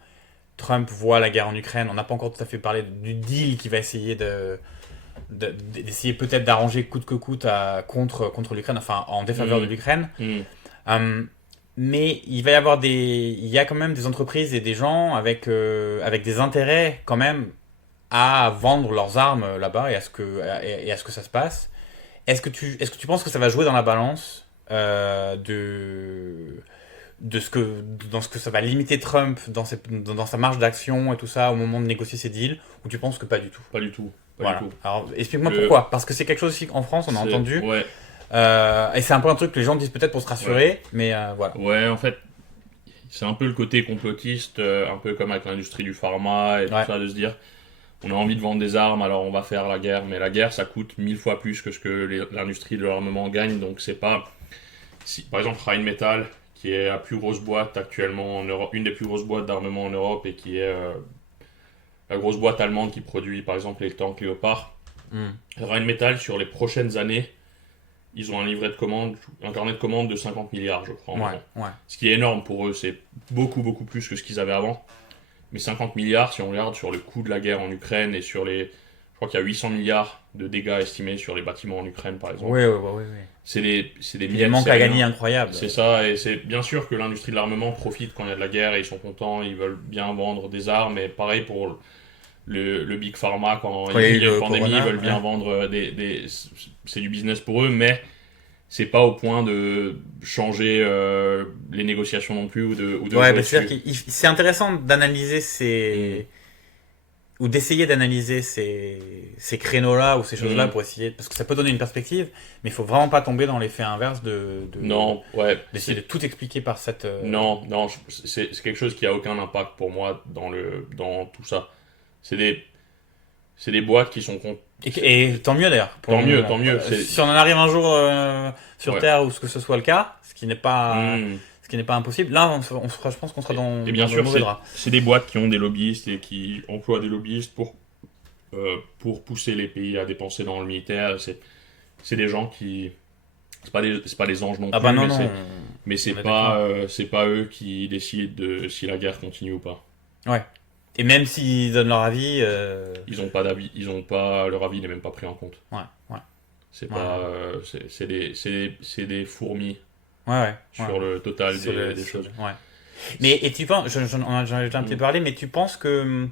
Trump voit la guerre en Ukraine. On n'a pas encore tout à fait parlé du deal qu'il va essayer d'essayer peut-être d'arranger coûte que coûte contre l'Ukraine, enfin en défaveur de l'Ukraine. Mais il y a quand même des entreprises et des gens avec des intérêts quand même à vendre leurs armes là-bas et à ce que ça se passe. Est-ce que tu penses que ça va jouer dans la balance dans ce que ça va limiter Trump dans sa marge d'action et tout ça au moment de négocier ses deals, ou tu penses que pas du tout? Pas du tout. Voilà. Alors explique-moi pourquoi. Parce que c'est quelque chose aussi qu'en France on a entendu. Ouais. Et c'est un peu un truc que les gens disent peut-être pour se rassurer, mais voilà. Ouais, en fait, c'est un peu le côté complotiste, un peu comme avec l'industrie du pharma et tout ça, de se dire on a envie de vendre des armes, alors on va faire la guerre, mais la guerre ça coûte 1000 fois plus que ce que l'industrie de l'armement gagne, donc c'est pas... par exemple, Rheinmetall, qui est la plus grosse boîte actuellement en Europe, une des plus grosses boîtes d'armement en Europe, et qui est la grosse boîte allemande qui produit par exemple les tanks Léopard. Rheinmetall, sur les prochaines années, ils ont un carnet de commandes de 50 milliards, je crois. Ce qui est énorme pour eux, c'est beaucoup, beaucoup plus que ce qu'ils avaient avant. Mais 50 milliards, si on regarde sur le coût de la guerre en Ukraine et sur les... Je crois qu'il y a 800 milliards de dégâts estimés sur les bâtiments en Ukraine, par exemple. Oui. C'est des miettes. Il manque à gagner incroyable. C'est ça, et c'est bien sûr que l'industrie de l'armement profite quand il y a de la guerre et ils sont contents, ils veulent bien vendre des armes, et pareil pour le Big Pharma, quand il y a une pandémie, ils veulent bien vendre c'est du business pour eux, mais c'est pas au point de changer les négociations non plus ou de c'est-à-dire que c'est intéressant d'analyser ou d'essayer d'analyser ces créneaux-là ou ces choses-là pour essayer, parce que ça peut donner une perspective, mais il faut vraiment pas tomber dans l'effet inverse d'essayer de tout expliquer par cette... Non, c'est quelque chose qui a aucun impact pour moi dans tout ça. C'est des boîtes qui sont... Et tant mieux d'ailleurs. Tant mieux. Si on en arrive un jour sur Terre, ou ce que ce soit le cas, ce qui n'est pas impossible, là je pense qu'on sera dans bien sûr, le mauvais drap. C'est des boîtes qui ont des lobbyistes et qui emploient des lobbyistes pour pousser les pays à dépenser dans le militaire. C'est des gens qui... C'est pas des anges non plus, mais c'est pas eux qui décident de si la guerre continue ou pas. Ouais. Et même s'ils donnent leur avis... Ils ont pas d'avis, leur avis n'est même pas pris en compte. Ouais. C'est pas... c'est des fourmis sur le total des choses. Ouais. Mais, et tu penses, j'en ai déjà un petit peu parlé, mais tu penses que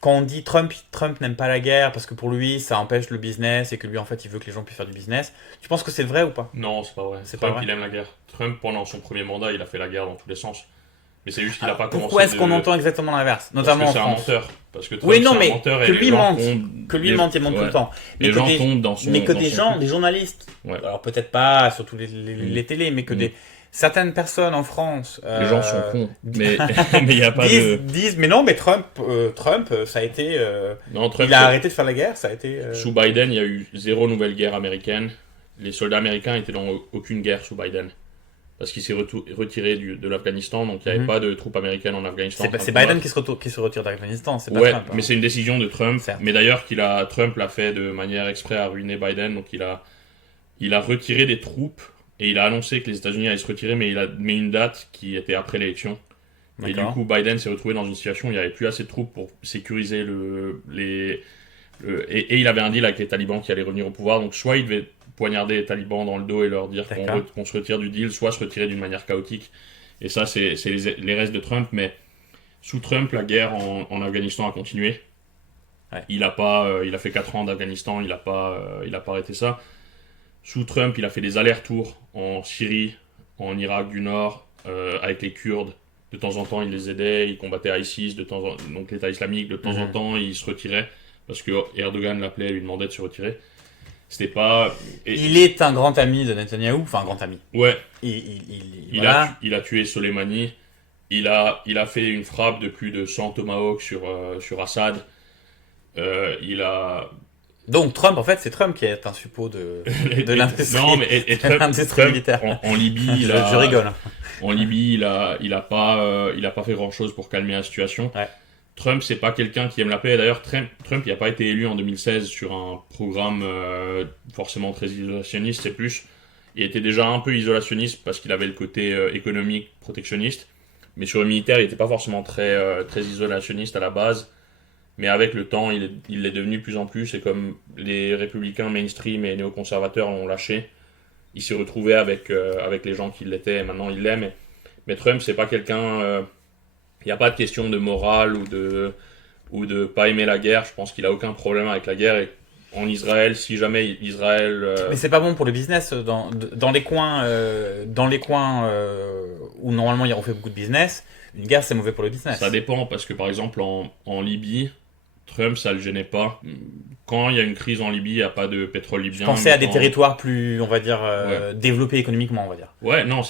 quand on dit Trump n'aime pas la guerre parce que pour lui ça empêche le business et que lui en fait il veut que les gens puissent faire du business, tu penses que c'est vrai ou pas? Non, c'est pas vrai. Trump, il aime la guerre. Trump, pendant son premier mandat, il a fait la guerre dans tous les sens. Mais c'est juste qu'il a pas commencé. Pourquoi est-ce qu'on entend exactement l'inverse, notamment en France? Parce que c'est un menteur. Parce que Trump, c'est un menteur, que lui mente, il ment tout le temps. Les gens tombent dans son... Mais que des journalistes, alors peut-être pas sur tous les télés, mais que certaines personnes en France... les gens sont cons, mais il n'y a pas disent, mais non, mais Trump ça a été... il a arrêté de faire la guerre, ça a été... Sous Biden, il y a eu 0 nouvelle guerre américaine. Les soldats américains étaient dans aucune guerre sous Biden. Parce qu'il s'est retiré de l'Afghanistan, donc il n'y avait pas de troupes américaines en Afghanistan. C'est Biden qui se retire d'Afghanistan, c'est pas Trump. Mais c'est une décision de Trump. Certes. Mais d'ailleurs, Trump l'a fait de manière exprès à ruiner Biden, donc il a retiré des troupes, et il a annoncé que les États-Unis allaient se retirer, mais il a mis une date qui était après l'élection. Et du coup, Biden s'est retrouvé dans une situation où il n'y avait plus assez de troupes pour sécuriser Et il avait un deal avec les talibans qui allaient revenir au pouvoir. Donc soit il devait poignarder les talibans dans le dos et leur dire qu'on se retire du deal, soit se retirer d'une manière chaotique. Et ça, c'est les restes de Trump. Mais sous Trump, la guerre en Afghanistan a continué. Ouais. Il a fait 4 ans d'Afghanistan, il n'a pas arrêté ça. Sous Trump, il a fait des allers-retours en Syrie, en Irak du Nord, avec les Kurdes. De temps en temps, il les aidait, il combattait ISIS, donc l'État islamique. De temps en temps, il se retirait parce que Erdogan l'appelait et lui demandait de se retirer. C'était pas. Il est un grand ami de Netanyahou, enfin un grand ami. Ouais. Il a tué Soleimani. Il a fait une frappe de plus de 100 tomahawks sur Assad. Donc Trump, en fait, c'est Trump qui est un suppôt de l'industrie. Non, mais l'industrie militaire. En Libye, je rigole. En Libye, il a pas fait grand chose pour calmer la situation. Ouais. Trump, c'est pas quelqu'un qui aime la paix. D'ailleurs, Trump, il n'a pas été élu en 2016 sur un programme forcément très isolationniste. C'est plus, il était déjà un peu isolationniste parce qu'il avait le côté économique protectionniste. Mais sur le militaire, il n'était pas forcément très isolationniste à la base. Mais avec le temps, il est devenu de plus en plus. Et comme les républicains mainstream et néoconservateurs l'ont lâché, il s'est retrouvé avec les gens qui l'étaient. Et maintenant, il l'aime. Mais Trump, c'est pas quelqu'un... Il n'y a pas de question de morale ou de pas aimer la guerre. Je pense qu'il a aucun problème avec la guerre. Et en Israël, si jamais Israël... Mais c'est pas bon pour le business. Dans les coins, où normalement on fait beaucoup de business, une guerre c'est mauvais pour le business. Ça dépend, parce que par exemple en Libye, Trump, ça le gênait pas. Quand il y a une crise en Libye, il n'y a pas de pétrole libyen. Je pensais à des territoires plus, on va dire, développés économiquement, on va dire. Ouais, non,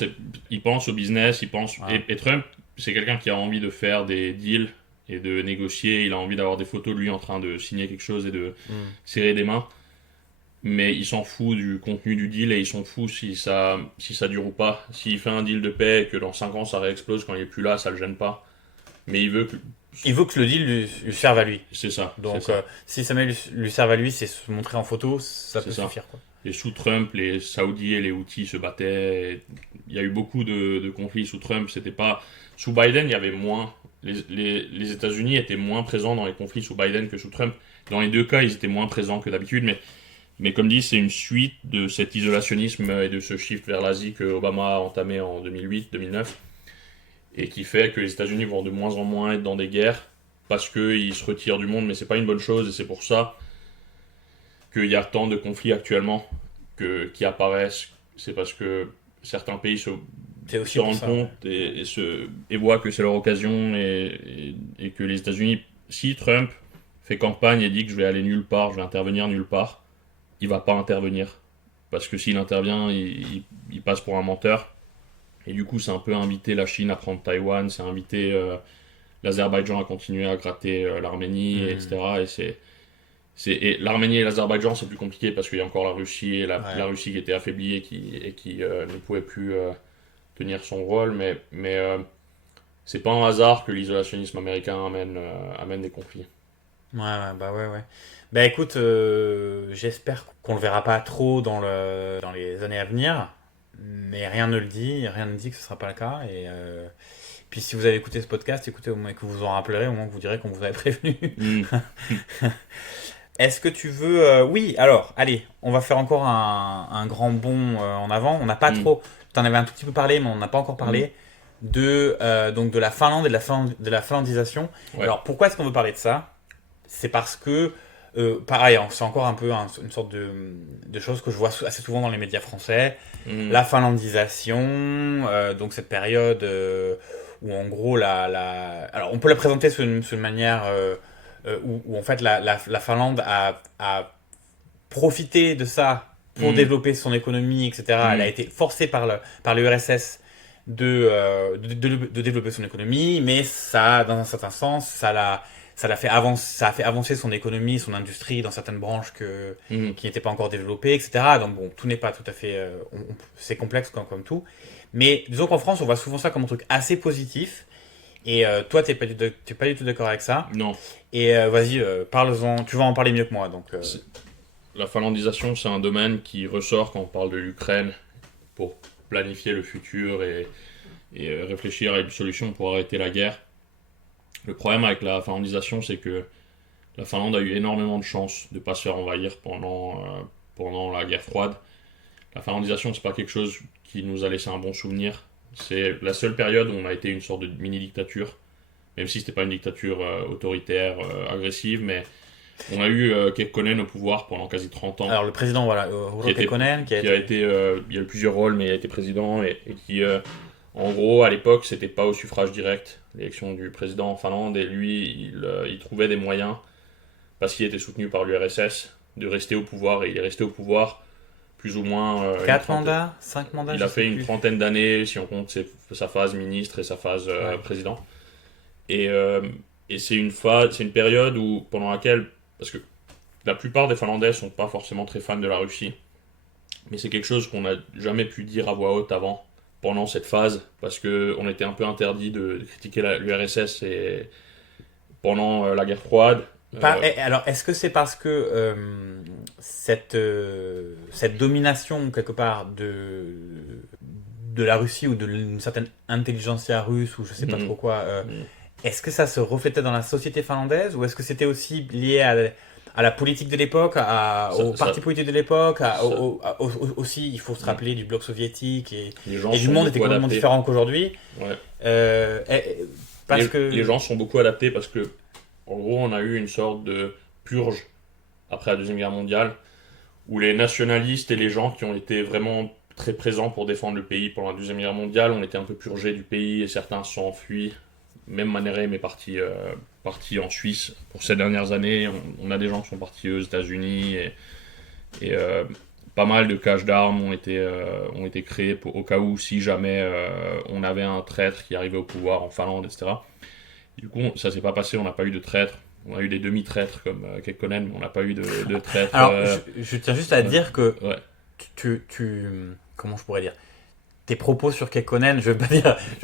il pense au business, et Trump, c'est quelqu'un qui a envie de faire des deals et de négocier. Il a envie d'avoir des photos de lui en train de signer quelque chose et de serrer des mains. Mais il s'en fout du contenu du deal et il s'en fout si ça dure ou pas. S'il fait un deal de paix et que dans 5 ans ça réexplose quand il est plus là, ça le gêne pas. Mais il veut que le deal lui serve à lui. C'est ça. Donc si ça lui serve à lui, c'est se montrer en photo, ça peut suffire, quoi. Et sous Trump, les Saoudis et les Houthis se battaient. Il y a eu beaucoup de conflits sous Trump. C'était pas... Sous Biden, il y avait moins... Les États-Unis étaient moins présents dans les conflits sous Biden que sous Trump. Dans les deux cas, ils étaient moins présents que d'habitude. Mais comme dit, c'est une suite de cet isolationnisme et de ce shift vers l'Asie que Obama a entamé en 2008-2009. Et qui fait que les États-Unis vont de moins en moins être dans des guerres parce qu'ils se retirent du monde. Mais c'est pas une bonne chose et c'est pour ça qu'il y a tant de conflits actuellement qui apparaissent. C'est parce que certains pays se rendent compte et voient que c'est leur occasion et que les États-Unis, si Trump fait campagne et dit que je vais aller nulle part, je vais intervenir nulle part, il va pas intervenir. Parce que s'il intervient, il passe pour un menteur. Et du coup, c'est un peu inviter la Chine à prendre Taïwan, c'est inviter l'Azerbaïdjan à continuer à gratter l'Arménie, etc. Et l'Arménie et l'Azerbaïdjan, c'est plus compliqué parce qu'il y a encore la Russie et la Russie qui était affaiblie et qui ne pouvait plus tenir son rôle. Mais c'est pas un hasard que l'isolationnisme américain amène des conflits. Ouais. Bah écoute, j'espère qu'on le verra pas trop dans les années à venir, mais rien ne dit que ce sera pas le cas. Et puis si vous avez écouté ce podcast, écoutez au moins que vous vous en rappellerez, au moins que vous direz qu'on vous avait prévenu. Est-ce que tu veux... Oui, alors, allez, on va faire encore un grand bond en avant. On n'a pas trop... Tu en avais un tout petit peu parlé, mais on n'a pas encore parlé donc de la Finlande et de la finlandisation. Ouais. Alors, pourquoi est-ce qu'on veut parler de ça ? C'est parce que, pareil, c'est encore un peu une sorte de chose que je vois assez souvent dans les médias français. La finlandisation, donc cette période où en gros, alors on peut la présenter sur une manière... où en fait la Finlande a profité de ça pour développer son économie, etc. Elle a été forcée par l'URSS de développer son économie, mais ça, dans un certain sens, ça a fait avancer son économie, son industrie dans certaines branches qui n'étaient pas encore développées, etc. Donc bon, tout n'est pas tout à fait... c'est complexe comme tout. Mais disons qu'en France, on voit souvent ça comme un truc assez positif. Et toi, t'es pas du tout d'accord avec ça. Non. Et vas-y, parle-en. Tu vas en parler mieux que moi. Donc, La finlandisation, c'est un domaine qui ressort quand on parle de l'Ukraine pour planifier le futur et réfléchir à une solution pour arrêter la guerre. Le problème avec la finlandisation, c'est que la Finlande a eu énormément de chance de ne pas se faire envahir pendant la guerre froide. La finlandisation, c'est pas quelque chose qui nous a laissé un bon souvenir. C'est la seule période où on a été une sorte de mini-dictature, même si c'était pas une dictature autoritaire, agressive, mais on a eu Kekkonen au pouvoir pendant quasi 30 ans. Alors le président, voilà, Urho Kekkonen, il y a eu plusieurs rôles, mais il a été président et qui, en gros, à l'époque, c'était pas au suffrage direct, l'élection du président en Finlande, et lui, il trouvait des moyens, parce qu'il était soutenu par l'URSS, de rester au pouvoir, et il est resté au pouvoir plus ou moins... 4 mandats 5 mandats. Il a fait une trentaine d'années, si on compte sa phase ministre et sa phase président. Et c'est une période pendant laquelle, parce que la plupart des Finlandais sont pas forcément très fans de la Russie, mais c'est quelque chose qu'on n'a jamais pu dire à voix haute avant, pendant cette phase, parce qu'on était un peu interdit de critiquer l'URSS pendant la guerre froide. Alors, est-ce que c'est parce que cette domination, quelque part, de la Russie ou d'une certaine intelligentsia russe, ou je sais pas trop quoi, est-ce que ça se reflétait dans la société finlandaise, ou est-ce que c'était aussi lié à la politique de l'époque, au parti politique de l'époque, aussi, il faut se rappeler du bloc soviétique, et du monde était complètement différent qu'aujourd'hui. Les gens sont beaucoup adaptés parce que, en gros, on a eu une sorte de purge après la Deuxième Guerre mondiale, où les nationalistes et les gens qui ont été vraiment très présents pour défendre le pays pendant la Deuxième Guerre mondiale ont été un peu purgés du pays, et certains se sont enfuis. Même Mannerheim est parti en Suisse pour ces dernières années. On a des gens qui sont partis aux États-Unis, et pas mal de caches d'armes ont été créés au cas où, si jamais on avait un traître qui arrivait au pouvoir en Finlande, etc. Du coup, ça s'est pas passé, on n'a pas eu de traître. On a eu des demi-traîtres comme Kekkonen, mais on n'a pas eu de traîtres. Alors, je tiens juste à dire que comment je pourrais dire, tes propos sur Kekkonen, je vais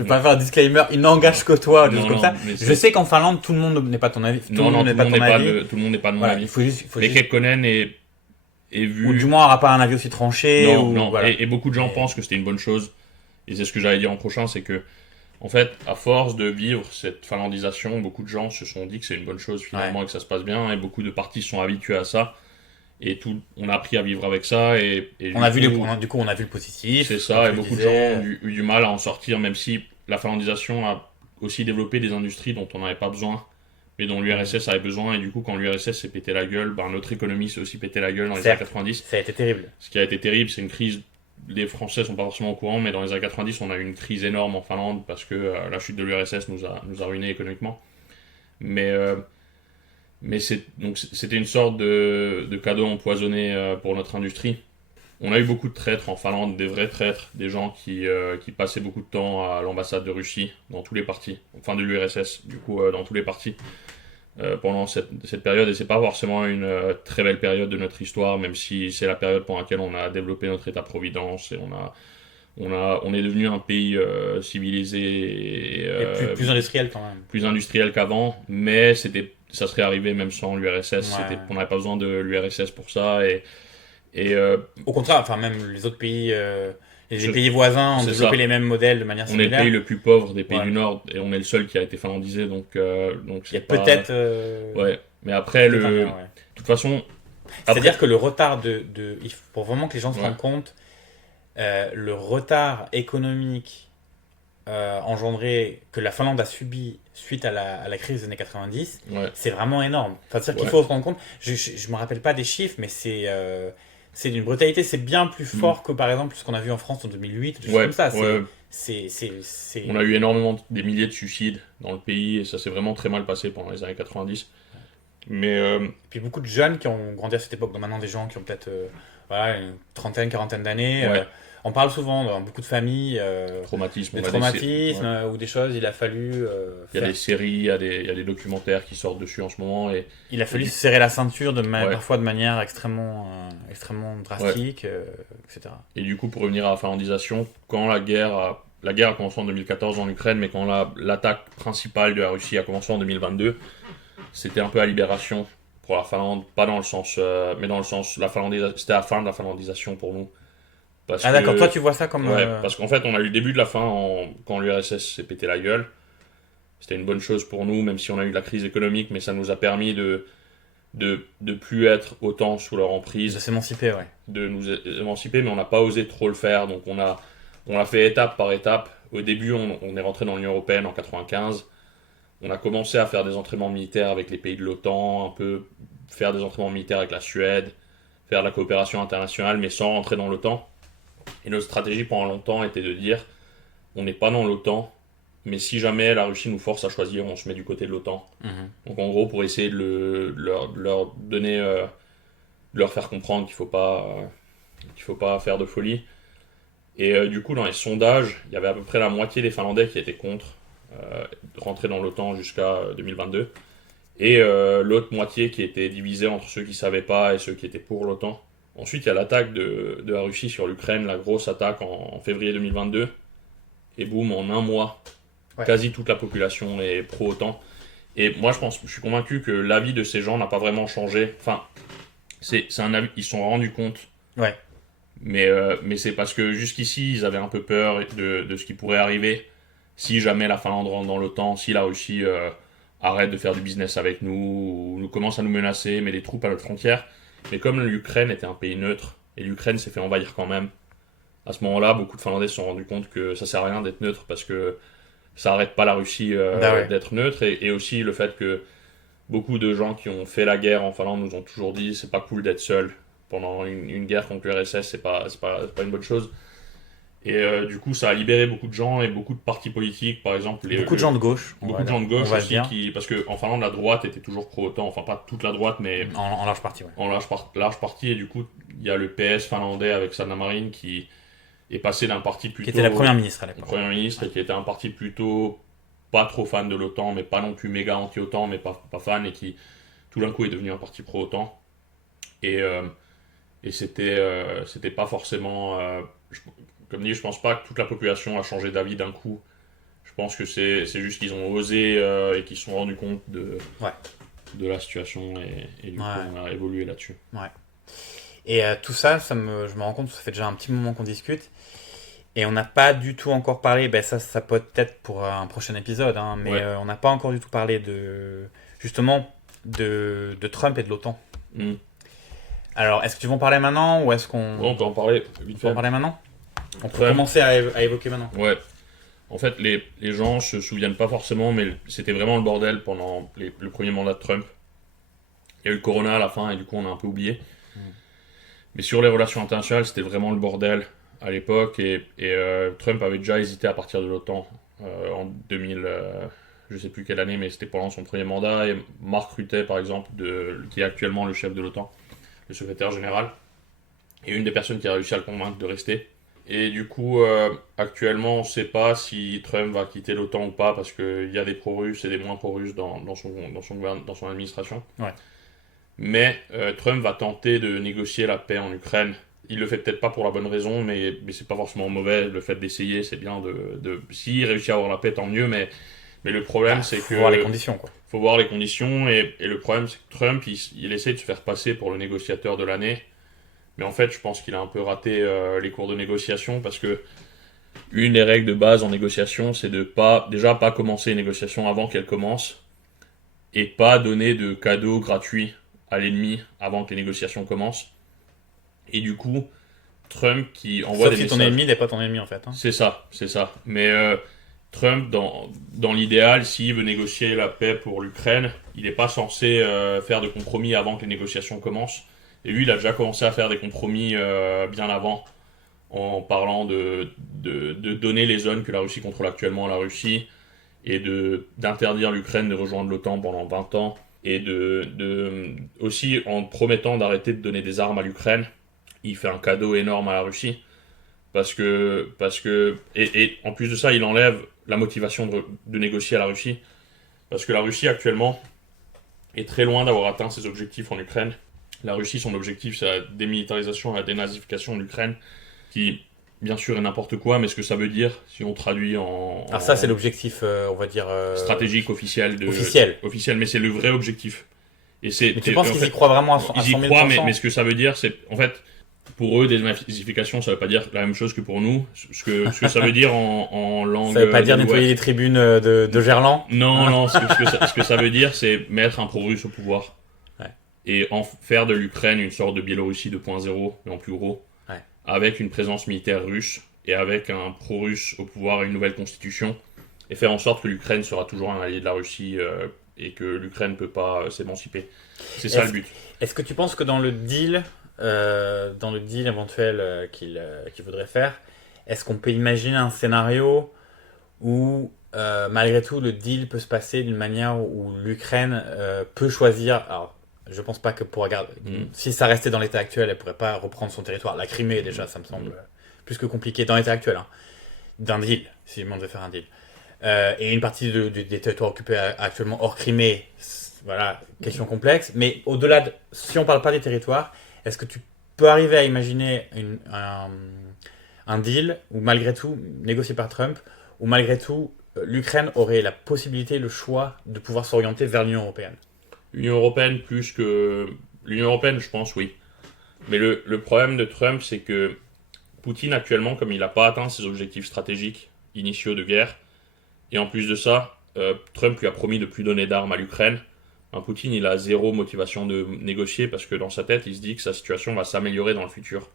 pas faire un disclaimer, il n'engage que toi, comme ça. Je sais qu'en Finlande, tout le monde n'est pas ton avis. Tout le monde n'est pas de mon avis. Mais Kekkonen est vu... Ou du moins, n'aura pas un avis aussi tranché. Voilà. Et beaucoup de gens pensent que c'était une bonne chose. Et c'est ce que j'allais dire en prochain, c'est que, en fait, à force de vivre cette finlandisation, beaucoup de gens se sont dit que c'est une bonne chose finalement, et que ça se passe bien, et beaucoup de partis sont habitués à ça. Et on a appris à vivre avec ça, et on a vu le positif. C'est ça, et beaucoup de gens ont eu du mal à en sortir, même si la finlandisation a aussi développé des industries dont on n'avait pas besoin, mais dont l'URSS avait besoin, et du coup, quand l'URSS s'est pété la gueule, notre économie s'est aussi pété la gueule dans les années 90. Ça a été terrible. Ce qui a été terrible, c'est une crise, les Français sont pas forcément au courant, mais dans les années 90, on a eu une crise énorme en Finlande, parce que la chute de l'URSS nous a ruinés économiquement. Mais c'était une sorte de cadeau empoisonné pour notre industrie. On a eu beaucoup de traîtres en Finlande, des vrais traîtres, des gens qui passaient beaucoup de temps à l'ambassade de Russie, dans tous les partis, enfin de l'URSS, du coup, dans tous les partis, pendant cette période. Et c'est pas forcément une très belle période de notre histoire, même si c'est la période pendant laquelle on a développé notre État-providence, et on est devenu un pays civilisé et plus industriel quand même. Plus industriel qu'avant, mais ça serait arrivé même sans l'URSS. On n'avait pas besoin de l'URSS pour ça. Au contraire, enfin même les autres pays, les pays voisins ont développé les mêmes modèles de manière similaire. On est le pays le plus pauvre des pays du Nord, et on est le seul qui a été finlandisé, donc il y a peut-être. Ouais, mais après de toute façon. C'est-à-dire que le retard il faut vraiment que les gens se rendent compte, le retard économique engendré que la Finlande a subi suite à la crise des années 90, c'est vraiment énorme. C'est-à-dire qu'il faut se rendre compte, je me rappelle pas des chiffres, mais c'est d'une brutalité, c'est bien plus fort que par exemple ce qu'on a vu en France en 2008, des choses comme ça. On a eu énormément, des milliers de suicides dans le pays, et ça s'est vraiment très mal passé pendant les années 90. Mais puis beaucoup de jeunes qui ont grandi à cette époque, donc maintenant des gens qui ont peut-être une trentaine, quarantaine d'années. On parle souvent dans beaucoup de familles traumatisme ou des choses, il a fallu... il y a des séries, il y a des documentaires qui sortent dessus en ce moment. Et il a fallu se serrer la ceinture parfois de manière extrêmement drastique, etc. Et du coup, pour revenir à la finlandisation, quand la guerre a commencé en 2014 en Ukraine, mais quand l'attaque principale de la Russie a commencé en 2022, c'était un peu la libération pour la Finlande, pas dans le sens... mais dans le sens, c'était la fin de la finlandisation pour nous. D'accord, toi tu vois ça comme... parce qu'en fait on a eu le début de la fin quand l'URSS s'est pété la gueule. C'était une bonne chose pour nous, même si on a eu de la crise économique, mais ça nous a permis de plus être autant sous leur De emprise, s'émanciper, ouais. de nous émanciper, mais on n'a pas osé trop le faire. Donc on l'a fait étape par étape. Au début, on est rentré dans l'Union Européenne en 95. On a commencé à faire des entraînements militaires avec les pays de l'OTAN, un peu faire des entraînements militaires avec la Suède, faire de la coopération internationale, mais sans rentrer dans l'OTAN. Et notre stratégie pendant longtemps était de dire, on n'est pas dans l'OTAN, mais si jamais la Russie nous force à choisir, on se met du côté de l'OTAN. Donc en gros, pour essayer de leur donner, de leur faire comprendre qu'il faut pas faire de folie. Et du coup, dans les sondages, il y avait à peu près la moitié des Finlandais qui étaient contre rentrer dans l'OTAN jusqu'à 2022. Et l'autre moitié qui était divisée entre ceux qui ne savaient pas et ceux qui étaient pour l'OTAN. Ensuite, il y a l'attaque de la Russie sur l'Ukraine, la grosse attaque en février 2022. Et boum, en un mois, quasi toute la population est pro-OTAN. Et moi, je suis convaincu que l'avis de ces gens n'a pas vraiment changé. Enfin, c'est un avis, ils se sont rendus compte. Ouais. Mais c'est parce que jusqu'ici, ils avaient un peu peur de ce qui pourrait arriver si jamais la Finlande rentre dans l'OTAN, si la Russie arrête de faire du business avec nous, ou nous commence à nous menacer, met des troupes à notre frontière. Mais comme l'Ukraine était un pays neutre, et l'Ukraine s'est fait envahir quand même, à ce moment-là, beaucoup de Finlandais se sont rendus compte que ça sert à rien d'être neutre parce que ça arrête pas la Russie d'être neutre. Et aussi le fait que beaucoup de gens qui ont fait la guerre en Finlande nous ont toujours dit c'est pas cool d'être seul pendant une guerre contre l'URSS, c'est pas une bonne chose. Et du coup, ça a libéré beaucoup de gens et beaucoup de partis politiques, par exemple. Beaucoup de gens de gauche. Beaucoup de gens de gauche aussi, parce qu'en Finlande, la droite était toujours pro-OTAN, enfin pas toute la droite, mais en large partie. Ouais. En large partie. Et du coup, il y a le PS finlandais avec Sanna Marin qui est passé d'un parti plutôt... Qui était la première ministre à l'époque. Première ministre, et qui était un parti plutôt pas trop fan de l'OTAN, mais pas non plus méga anti-OTAN, mais pas fan, et qui tout d'un coup est devenu un parti pro-OTAN. Et c'était pas forcément... comme dit, je pense pas que toute la population a changé d'avis d'un coup. Je pense que c'est juste qu'ils ont osé et qu'ils se sont rendus compte de la situation et du coup on a évolué là-dessus. Ouais. Et tout ça, je me rends compte, ça fait déjà un petit moment qu'on discute. Et on n'a pas du tout encore parlé, ça peut être pour un prochain épisode, hein, mais on n'a pas encore du tout parlé justement de Trump et de l'OTAN. Alors, est-ce que tu veux en parler maintenant ou est-ce qu'on... On peut en parler vite fait. On peut en parler maintenant ? On peut commencer à évoquer maintenant. Ouais. En fait, les gens se souviennent pas forcément, mais c'était vraiment le bordel pendant le premier mandat de Trump. Il y a eu le corona à la fin et du coup on a un peu oublié. Mais sur les relations internationales, c'était vraiment le bordel à l'époque et Trump avait déjà hésité à partir de l'OTAN en 2000, je sais plus quelle année, mais c'était pendant son premier mandat. Et Mark Rutte, par exemple, qui est actuellement le chef de l'OTAN, le secrétaire général, est une des personnes qui a réussi à le convaincre de rester. Et du coup, actuellement, on ne sait pas si Trump va quitter l'OTAN ou pas, parce qu'il y a des pro-russes et des moins pro-russes dans son administration. Ouais. Mais Trump va tenter de négocier la paix en Ukraine. Il le fait peut-être pas pour la bonne raison, mais c'est pas forcément mauvais. Le fait d'essayer, c'est bien. S'il réussit à avoir la paix, tant mieux. Mais le problème, c'est que... faut voir les conditions, quoi. Faut voir les conditions. Et le problème, c'est que Trump, il essaie de se faire passer pour le négociateur de l'année. Mais en fait, je pense qu'il a un peu raté les cours de négociation parce que une des règles de base en négociation, c'est de pas commencer les négociations avant qu'elles commencent et pas donner de cadeaux gratuits à l'ennemi avant que les négociations commencent. Et du coup, Trump qui envoie des messages... Sauf si ton ennemi n'est pas ton ennemi en fait. Hein. C'est ça. Mais Trump, dans l'idéal, s'il veut négocier la paix pour l'Ukraine, il n'est pas censé faire de compromis avant que les négociations commencent. Et lui, il a déjà commencé à faire des compromis bien avant, en parlant de donner les zones que la Russie contrôle actuellement à la Russie, et d'interdire l'Ukraine de rejoindre l'OTAN pendant 20 ans, et aussi en promettant d'arrêter de donner des armes à l'Ukraine. Il fait un cadeau énorme à la Russie, parce que en plus de ça, il enlève la motivation de négocier à la Russie, parce que la Russie actuellement est très loin d'avoir atteint ses objectifs en Ukraine. La Russie, son objectif, c'est la démilitarisation et la dénazification de l'Ukraine, qui, bien sûr, est n'importe quoi, mais ce que ça veut dire, si on traduit Alors ça, c'est l'objectif, on va dire... stratégique, officiel. Officiel, mais c'est le vrai objectif. Mais tu penses qu'ils y croient vraiment à 100 000%? Ils y croient, mais ce que ça veut dire, c'est... En fait, pour eux, dénazification, ça veut pas dire la même chose que pour nous. Ce que ça veut dire en langue... Ça veut pas dire nettoyer les tribunes de Gerland? Non, ce que ça veut dire, c'est mettre un pro-russe au pouvoir. et en faire de l'Ukraine une sorte de Biélorussie 2.0, mais en plus gros, avec une présence militaire russe et avec un pro-russe au pouvoir et une nouvelle constitution, et faire en sorte que l'Ukraine sera toujours un allié de la Russie et que l'Ukraine ne peut pas s'émanciper. C'est ça le but. Est-ce que tu penses que dans le deal éventuel qu'il voudrait faire, est-ce qu'on peut imaginer un scénario où malgré tout le deal peut se passer d'une manière où l'Ukraine peut choisir. Alors, je pense pas que pour regarder, si ça restait dans l'état actuel, elle pourrait pas reprendre son territoire. La Crimée déjà, ça me semble plus que compliqué dans l'état actuel, hein, d'un deal, si le monde veut faire un deal. Et une partie des territoires occupés actuellement hors Crimée, voilà, question complexe. Mais au-delà si on parle pas des territoires, est-ce que tu peux arriver à imaginer un deal où malgré tout, négocié par Trump, où malgré tout, l'Ukraine aurait la possibilité, le choix de pouvoir s'orienter vers l'Union européenne? L'Union européenne, plus que... L'Union européenne, je pense, oui. Mais le problème de Trump, c'est que Poutine, actuellement, comme il n'a pas atteint ses objectifs stratégiques initiaux de guerre, et en plus de ça, Trump lui a promis de plus donner d'armes à l'Ukraine. Poutine, il a zéro motivation de négocier parce que dans sa tête, il se dit que sa situation va s'améliorer dans le futur.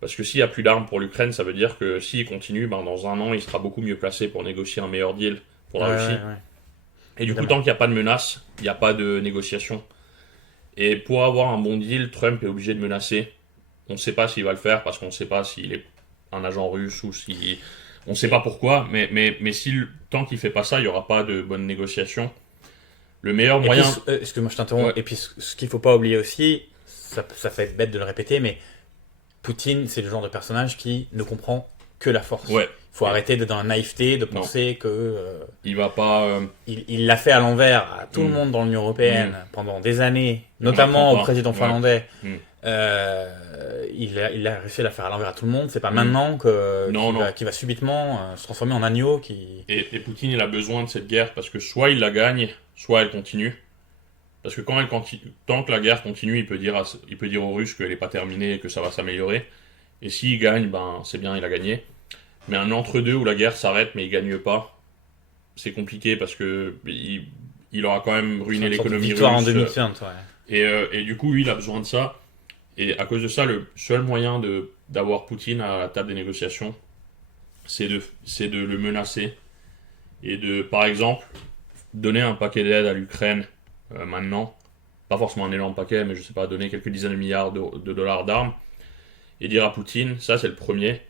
Parce que s'il n'y a plus d'armes pour l'Ukraine, ça veut dire que s'il continue, dans un an, il sera beaucoup mieux placé pour négocier un meilleur deal pour la Russie. Ouais. Et du coup, tant qu'il n'y a pas de menace, il n'y a pas de négociation. Et pour avoir un bon deal, Trump est obligé de menacer. On ne sait pas s'il va le faire parce qu'on ne sait pas s'il est un agent russe ou si... On ne sait pas pourquoi, mais tant qu'il ne fait pas ça, il n'y aura pas de bonne négociation. Le meilleur moyen... Excuse-moi, je t'interromps. Et puis, ce qu'il ne faut pas oublier aussi, ça fait bête de le répéter, mais Poutine, c'est le genre de personnage qui ne comprend que la force. Ouais. Il faut arrêter d'être dans la naïveté, de penser que... il va pas... Il l'a fait à l'envers à tout le monde dans l'Union européenne pendant des années, notamment au président finlandais. Il a réussi à la faire à l'envers à tout le monde. C'est pas maintenant qu'il va subitement se transformer en agneau. Et Poutine, il a besoin de cette guerre parce que soit il la gagne, soit elle continue. Parce que tant que la guerre continue, il peut dire aux Russes qu'elle n'est pas terminée et que ça va s'améliorer. Et s'il gagne, c'est bien, il a gagné. Mais un entre-deux où la guerre s'arrête mais il gagne pas, c'est compliqué parce que il aura quand même ruiné l'économie russe. En 2020, et du coup, lui, il a besoin de ça. Et à cause de ça, le seul moyen d'avoir Poutine à la table des négociations, c'est de le menacer. Et de, par exemple, donner un paquet d'aide à l'Ukraine maintenant. Pas forcément un énorme paquet, mais je sais pas, donner quelques dizaines de milliards de dollars d'armes. Et dire à Poutine, ça c'est le premier.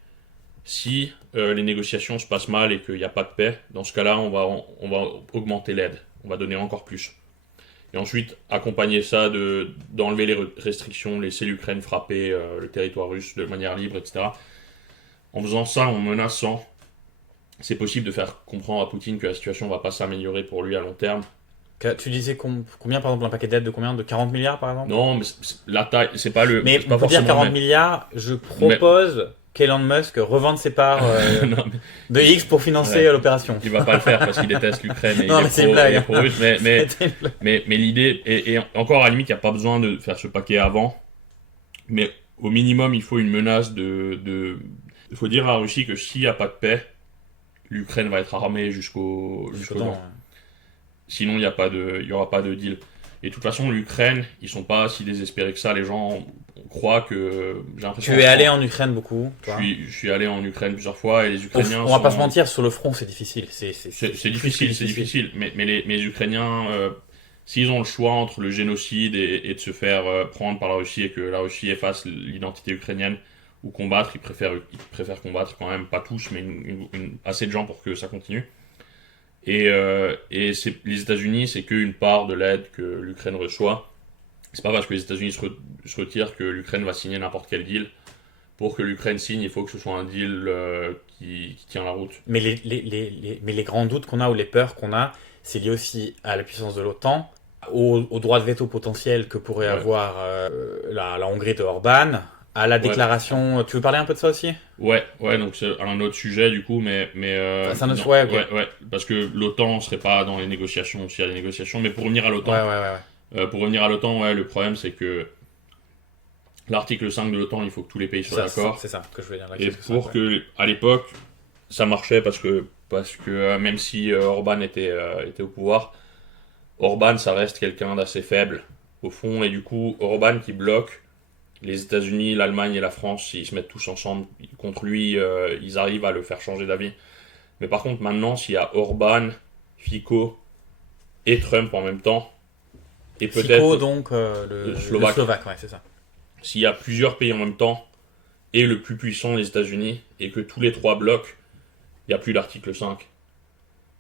Si les négociations se passent mal et qu'il n'y a pas de paix, dans ce cas-là, on va augmenter l'aide. On va donner encore plus. Et ensuite, accompagner ça d'enlever les restrictions, laisser l'Ukraine frapper le territoire russe de manière libre, etc. En faisant ça, en menaçant, c'est possible de faire comprendre à Poutine que la situation ne va pas s'améliorer pour lui à long terme. Tu disais combien, par exemple, un paquet d'aide de combien? De 40 milliards, par exemple? Non, mais la taille, c'est pas le... Mais pour dire 40 milliards, je propose qu'Elon Musk revende ses parts de X pour financer l'opération. Il va pas le faire parce qu'il déteste l'Ukraine et non, mais c'est une blague. Mais l'idée, et encore à la limite, il n'y a pas besoin de faire ce paquet avant, mais au minimum, il faut une menace il faut dire à la Russie que s'il n'y a pas de paix, l'Ukraine va être armée jusqu'au temps. Sinon, il y aura pas de deal. Et de toute façon, l'Ukraine, ils sont pas si désespérés que ça. Les gens croient que... J'ai l'impression tu es allé en Ukraine beaucoup, toi. Je suis allé en Ukraine plusieurs fois et les Ukrainiens... On va pas se mentir, sur le front, c'est difficile. C'est difficile. Mais les Ukrainiens, s'ils ont le choix entre le génocide et de se faire prendre par la Russie et que la Russie efface l'identité ukrainienne ou combattre, ils préfèrent combattre quand même, pas tous, mais assez de gens pour que ça continue. Et les États-Unis, c'est qu'une part de l'aide que l'Ukraine reçoit. C'est pas parce que les États-Unis se retirent que l'Ukraine va signer n'importe quel deal. Pour que l'Ukraine signe, il faut que ce soit un deal qui tient la route. Mais les grands doutes qu'on a ou les peurs qu'on a, c'est lié aussi à la puissance de l'OTAN, au droit de veto potentiel que pourrait avoir la Hongrie de Orban, à la déclaration... Tu veux parler un peu de ça aussi ? Ouais, donc c'est un autre sujet du coup, mais c'est un autre sujet, ouais, parce que l'OTAN serait pas dans les négociations s'il y a des négociations, mais pour revenir à l'OTAN, le problème c'est que l'article 5 de l'OTAN, il faut que tous les pays soient d'accord. C'est ça que je voulais dire. Et pour que, à l'époque, ça marchait parce que même si Orban était au pouvoir, Orban ça reste quelqu'un d'assez faible au fond, et du coup, Orban qui bloque les États-Unis, l'Allemagne et la France, s'ils se mettent tous ensemble contre lui, ils arrivent à le faire changer d'avis. Mais par contre, maintenant, s'il y a Orban, Fico et Trump en même temps, et Fico, peut-être donc, le le Slovaque, Slovaque, ouais, c'est ça. s'il y a plusieurs pays en même temps, et le plus puissant, les États-Unis, et que tous les trois bloquent, il n'y a plus l'article 5.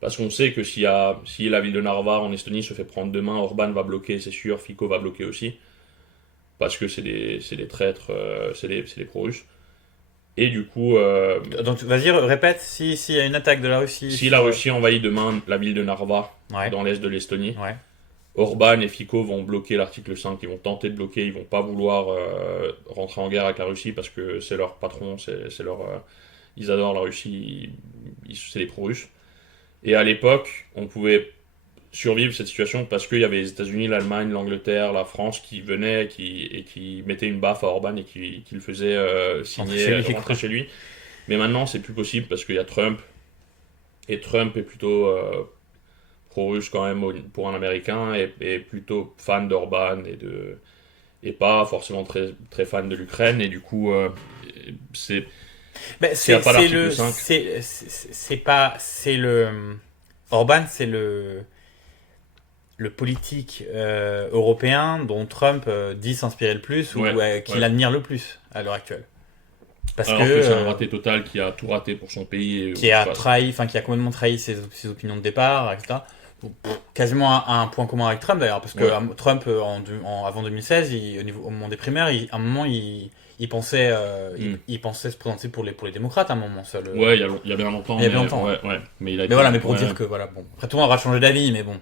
Parce qu'on sait que si la ville de Narva en Estonie se fait prendre demain, Orban va bloquer, c'est sûr, Fico va bloquer aussi. Parce que c'est des traîtres, c'est des pro-russes. Et du coup, Donc, vas-y, répète, s'il y a une attaque de la Russie. si la Russie envahit demain la ville de Narva, Ouais. dans l'est de l'Estonie, Ouais. Orban et Fico vont bloquer l'article 5, ils vont tenter de bloquer, ils vont pas vouloir rentrer en guerre avec la Russie parce que c'est leur patron, c'est leur, ils adorent la Russie, c'est des pro-russes. Et à l'époque, on pouvait survivre cette situation parce qu'il y avait les États-Unis, l'Allemagne, l'Angleterre, la France qui venaient et qui mettaient une baffe à Orban et qui le faisaient rentrer chez lui. Mais maintenant, c'est plus possible parce qu'il y a Trump. Et Trump est plutôt pro-russe quand même pour un Américain et plutôt fan d'Orban et pas forcément très, très fan de l'Ukraine. Et du coup, c'est Ben, s'il n'y a pas l'article 5. c'est pas, c'est le, Orban, c'est le politique européen dont Trump dit s'inspirer le plus ou qu'il admire le plus à l'heure actuelle. Parce Alors que c'est un raté total qui a tout raté pour son pays. Qui a complètement trahi ses opinions de départ, etc. Quasiment à un point commun avec Trump d'ailleurs, parce que Trump, avant 2016, au moment des primaires, à un moment, il pensait se présenter pour les démocrates à un moment seul. Ouais, il y a bien longtemps. Mais mais pour dire que, voilà, bon. Après, tout le monde aura changé d'avis, mais bon.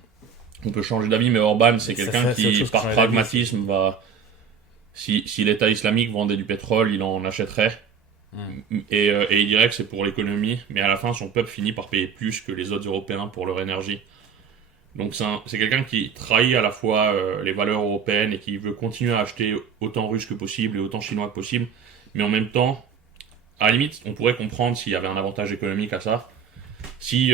On peut changer d'avis, mais Orban, c'est quelqu'un qui, par pragmatisme, va. Si l'État islamique vendait du pétrole, il en achèterait. Et il dirait que c'est pour l'économie, mais à la fin, son peuple finit par payer plus que les autres Européens pour leur énergie. Donc c'est quelqu'un qui trahit à la fois les valeurs européennes et qui veut continuer à acheter autant russe que possible et autant chinois que possible, mais en même temps, à la limite, on pourrait comprendre s'il y avait un avantage économique à ça. Si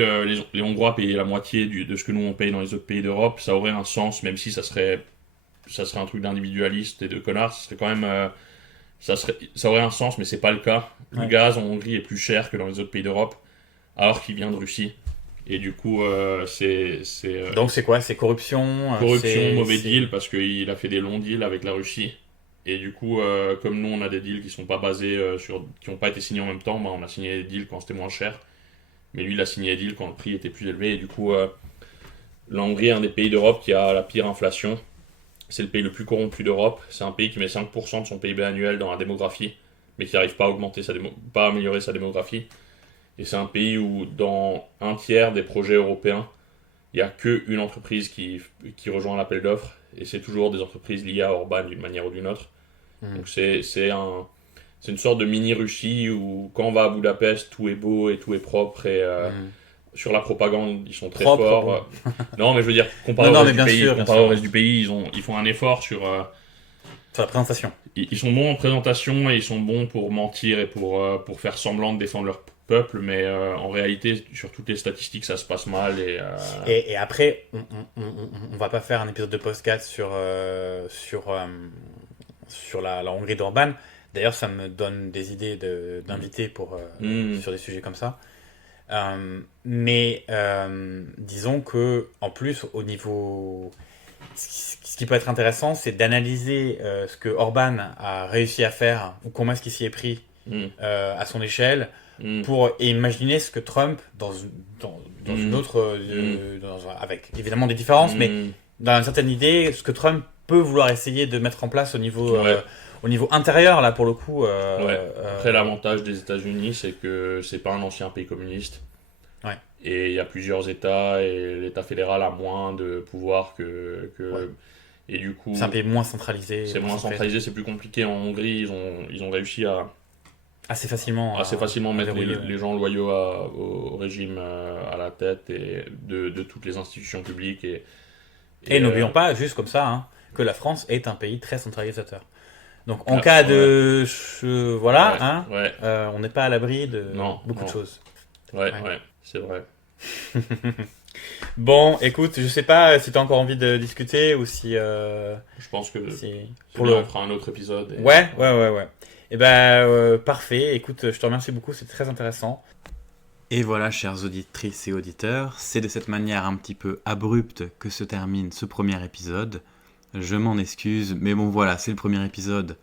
les Hongrois payaient la moitié de ce que nous on paye dans les autres pays d'Europe, ça aurait un sens, même si ça serait un truc d'individualiste et de connard, ça serait quand même... ça aurait un sens, mais c'est pas le cas. Le gaz en Hongrie est plus cher que dans les autres pays d'Europe, alors qu'il vient de Russie. Et du coup, donc c'est quoi? C'est corruption? Corruption, mauvais deal, parce qu'il a fait des longs deals avec la Russie. Et du coup, comme nous, on a des deals qui sont pas basés qui n'ont pas été signés en même temps, on a signé des deals quand c'était moins cher. Mais lui, il a signé des deals quand le prix était plus élevé. Et du coup, la Hongrie est un des pays d'Europe qui a la pire inflation. C'est le pays le plus corrompu d'Europe. C'est un pays qui met 5% de son PIB annuel dans la démographie, mais qui n'arrive pas à pas à améliorer sa démographie. Et c'est un pays où, dans un tiers des projets européens, il n'y a qu'une entreprise qui rejoint l'appel d'offres. Et c'est toujours des entreprises liées à Orban d'une manière ou d'une autre. Donc c'est une sorte de mini-Russie où, quand on va à Budapest, tout est beau et tout est propre. Et sur la propagande, ils sont très forts. Non, mais je veux dire, comparé au reste du pays, ils font un effort sur la présentation. Ils sont bons en présentation et ils sont bons pour mentir et pour faire semblant de défendre leur peuple, mais en réalité, sur toutes les statistiques, ça se passe mal. Et après, on va pas faire un épisode de podcast sur la Hongrie d'Orban. D'ailleurs, ça me donne des idées d'invités sur des sujets comme ça. Mais disons que, en plus, au niveau... Ce qui peut être intéressant, c'est d'analyser ce que Orban a réussi à faire, ou comment est-ce qu'il s'y est pris à son échelle, pour imaginer ce que Trump, dans une autre... avec évidemment des différences, mais dans une certaine idée, ce que Trump peut vouloir essayer de mettre en place au niveau intérieur, là, pour le coup. Après, l'avantage des États-Unis, c'est que c'est pas un ancien pays communiste. Ouais. Et il y a plusieurs États, et l'État fédéral a moins de pouvoir que et du coup... C'est un pays moins centralisé. C'est moins centralisé, c'est plus compliqué. En Hongrie, ils ont réussi à... Assez facilement mettre les gens loyaux au régime à la tête et de toutes les institutions publiques. Et n'oublions pas, juste comme ça, que la France est un pays très centralisateur. Donc en cas de... on n'est pas à l'abri de beaucoup de choses. Ouais, c'est vrai. Bon, écoute, je sais pas si tu as encore envie de discuter ou si... Je pense que pour le... on fera un autre épisode. Ouais. Et ben, parfait. Écoute, je te remercie beaucoup, c'était très intéressant. Et voilà, chères auditrices et auditeurs, c'est de cette manière un petit peu abrupte que se termine ce premier épisode. Je m'en excuse, mais bon voilà, c'est le premier épisode.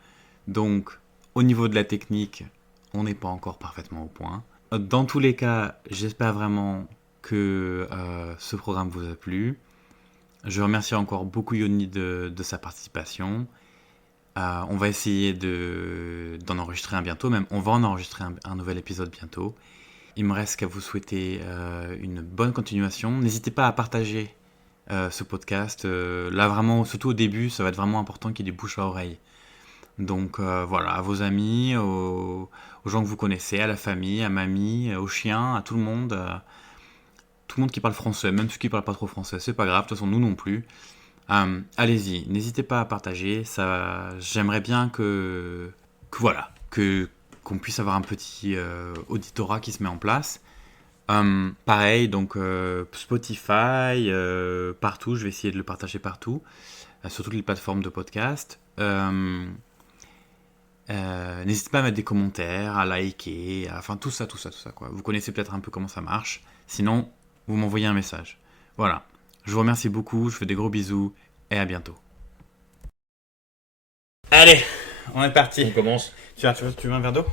Donc, au niveau de la technique, on n'est pas encore parfaitement au point. Dans tous les cas, j'espère vraiment que ce programme vous a plu. Je remercie encore beaucoup Yoni de sa participation. On va essayer d'en enregistrer un bientôt, même on va en enregistrer un nouvel épisode bientôt. Il me reste qu'à vous souhaiter une bonne continuation. N'hésitez pas à partager ce podcast. Là vraiment, surtout au début, ça va être vraiment important qu'il y ait du bouche à oreille. Donc voilà, à vos amis, aux gens que vous connaissez, à la famille, à mamie, aux chiens, à tout le monde. Tout le monde qui parle français, même ceux qui parlent pas trop français, c'est pas grave, de toute façon nous non plus. Allez-y, n'hésitez pas à partager. J'aimerais bien voilà, qu'on puisse avoir un petit auditorat qui se met en place. Pareil, donc Spotify, partout, je vais essayer de le partager partout, sur toutes les plateformes de podcast. N'hésitez pas à mettre des commentaires, à liker, enfin tout ça quoi. Vous connaissez peut-être un peu comment ça marche. Sinon, vous m'envoyez un message. Voilà. Je vous remercie beaucoup, je vous fais des gros bisous et à bientôt. Allez, on est parti. On commence. Tu veux un verre d'eau ?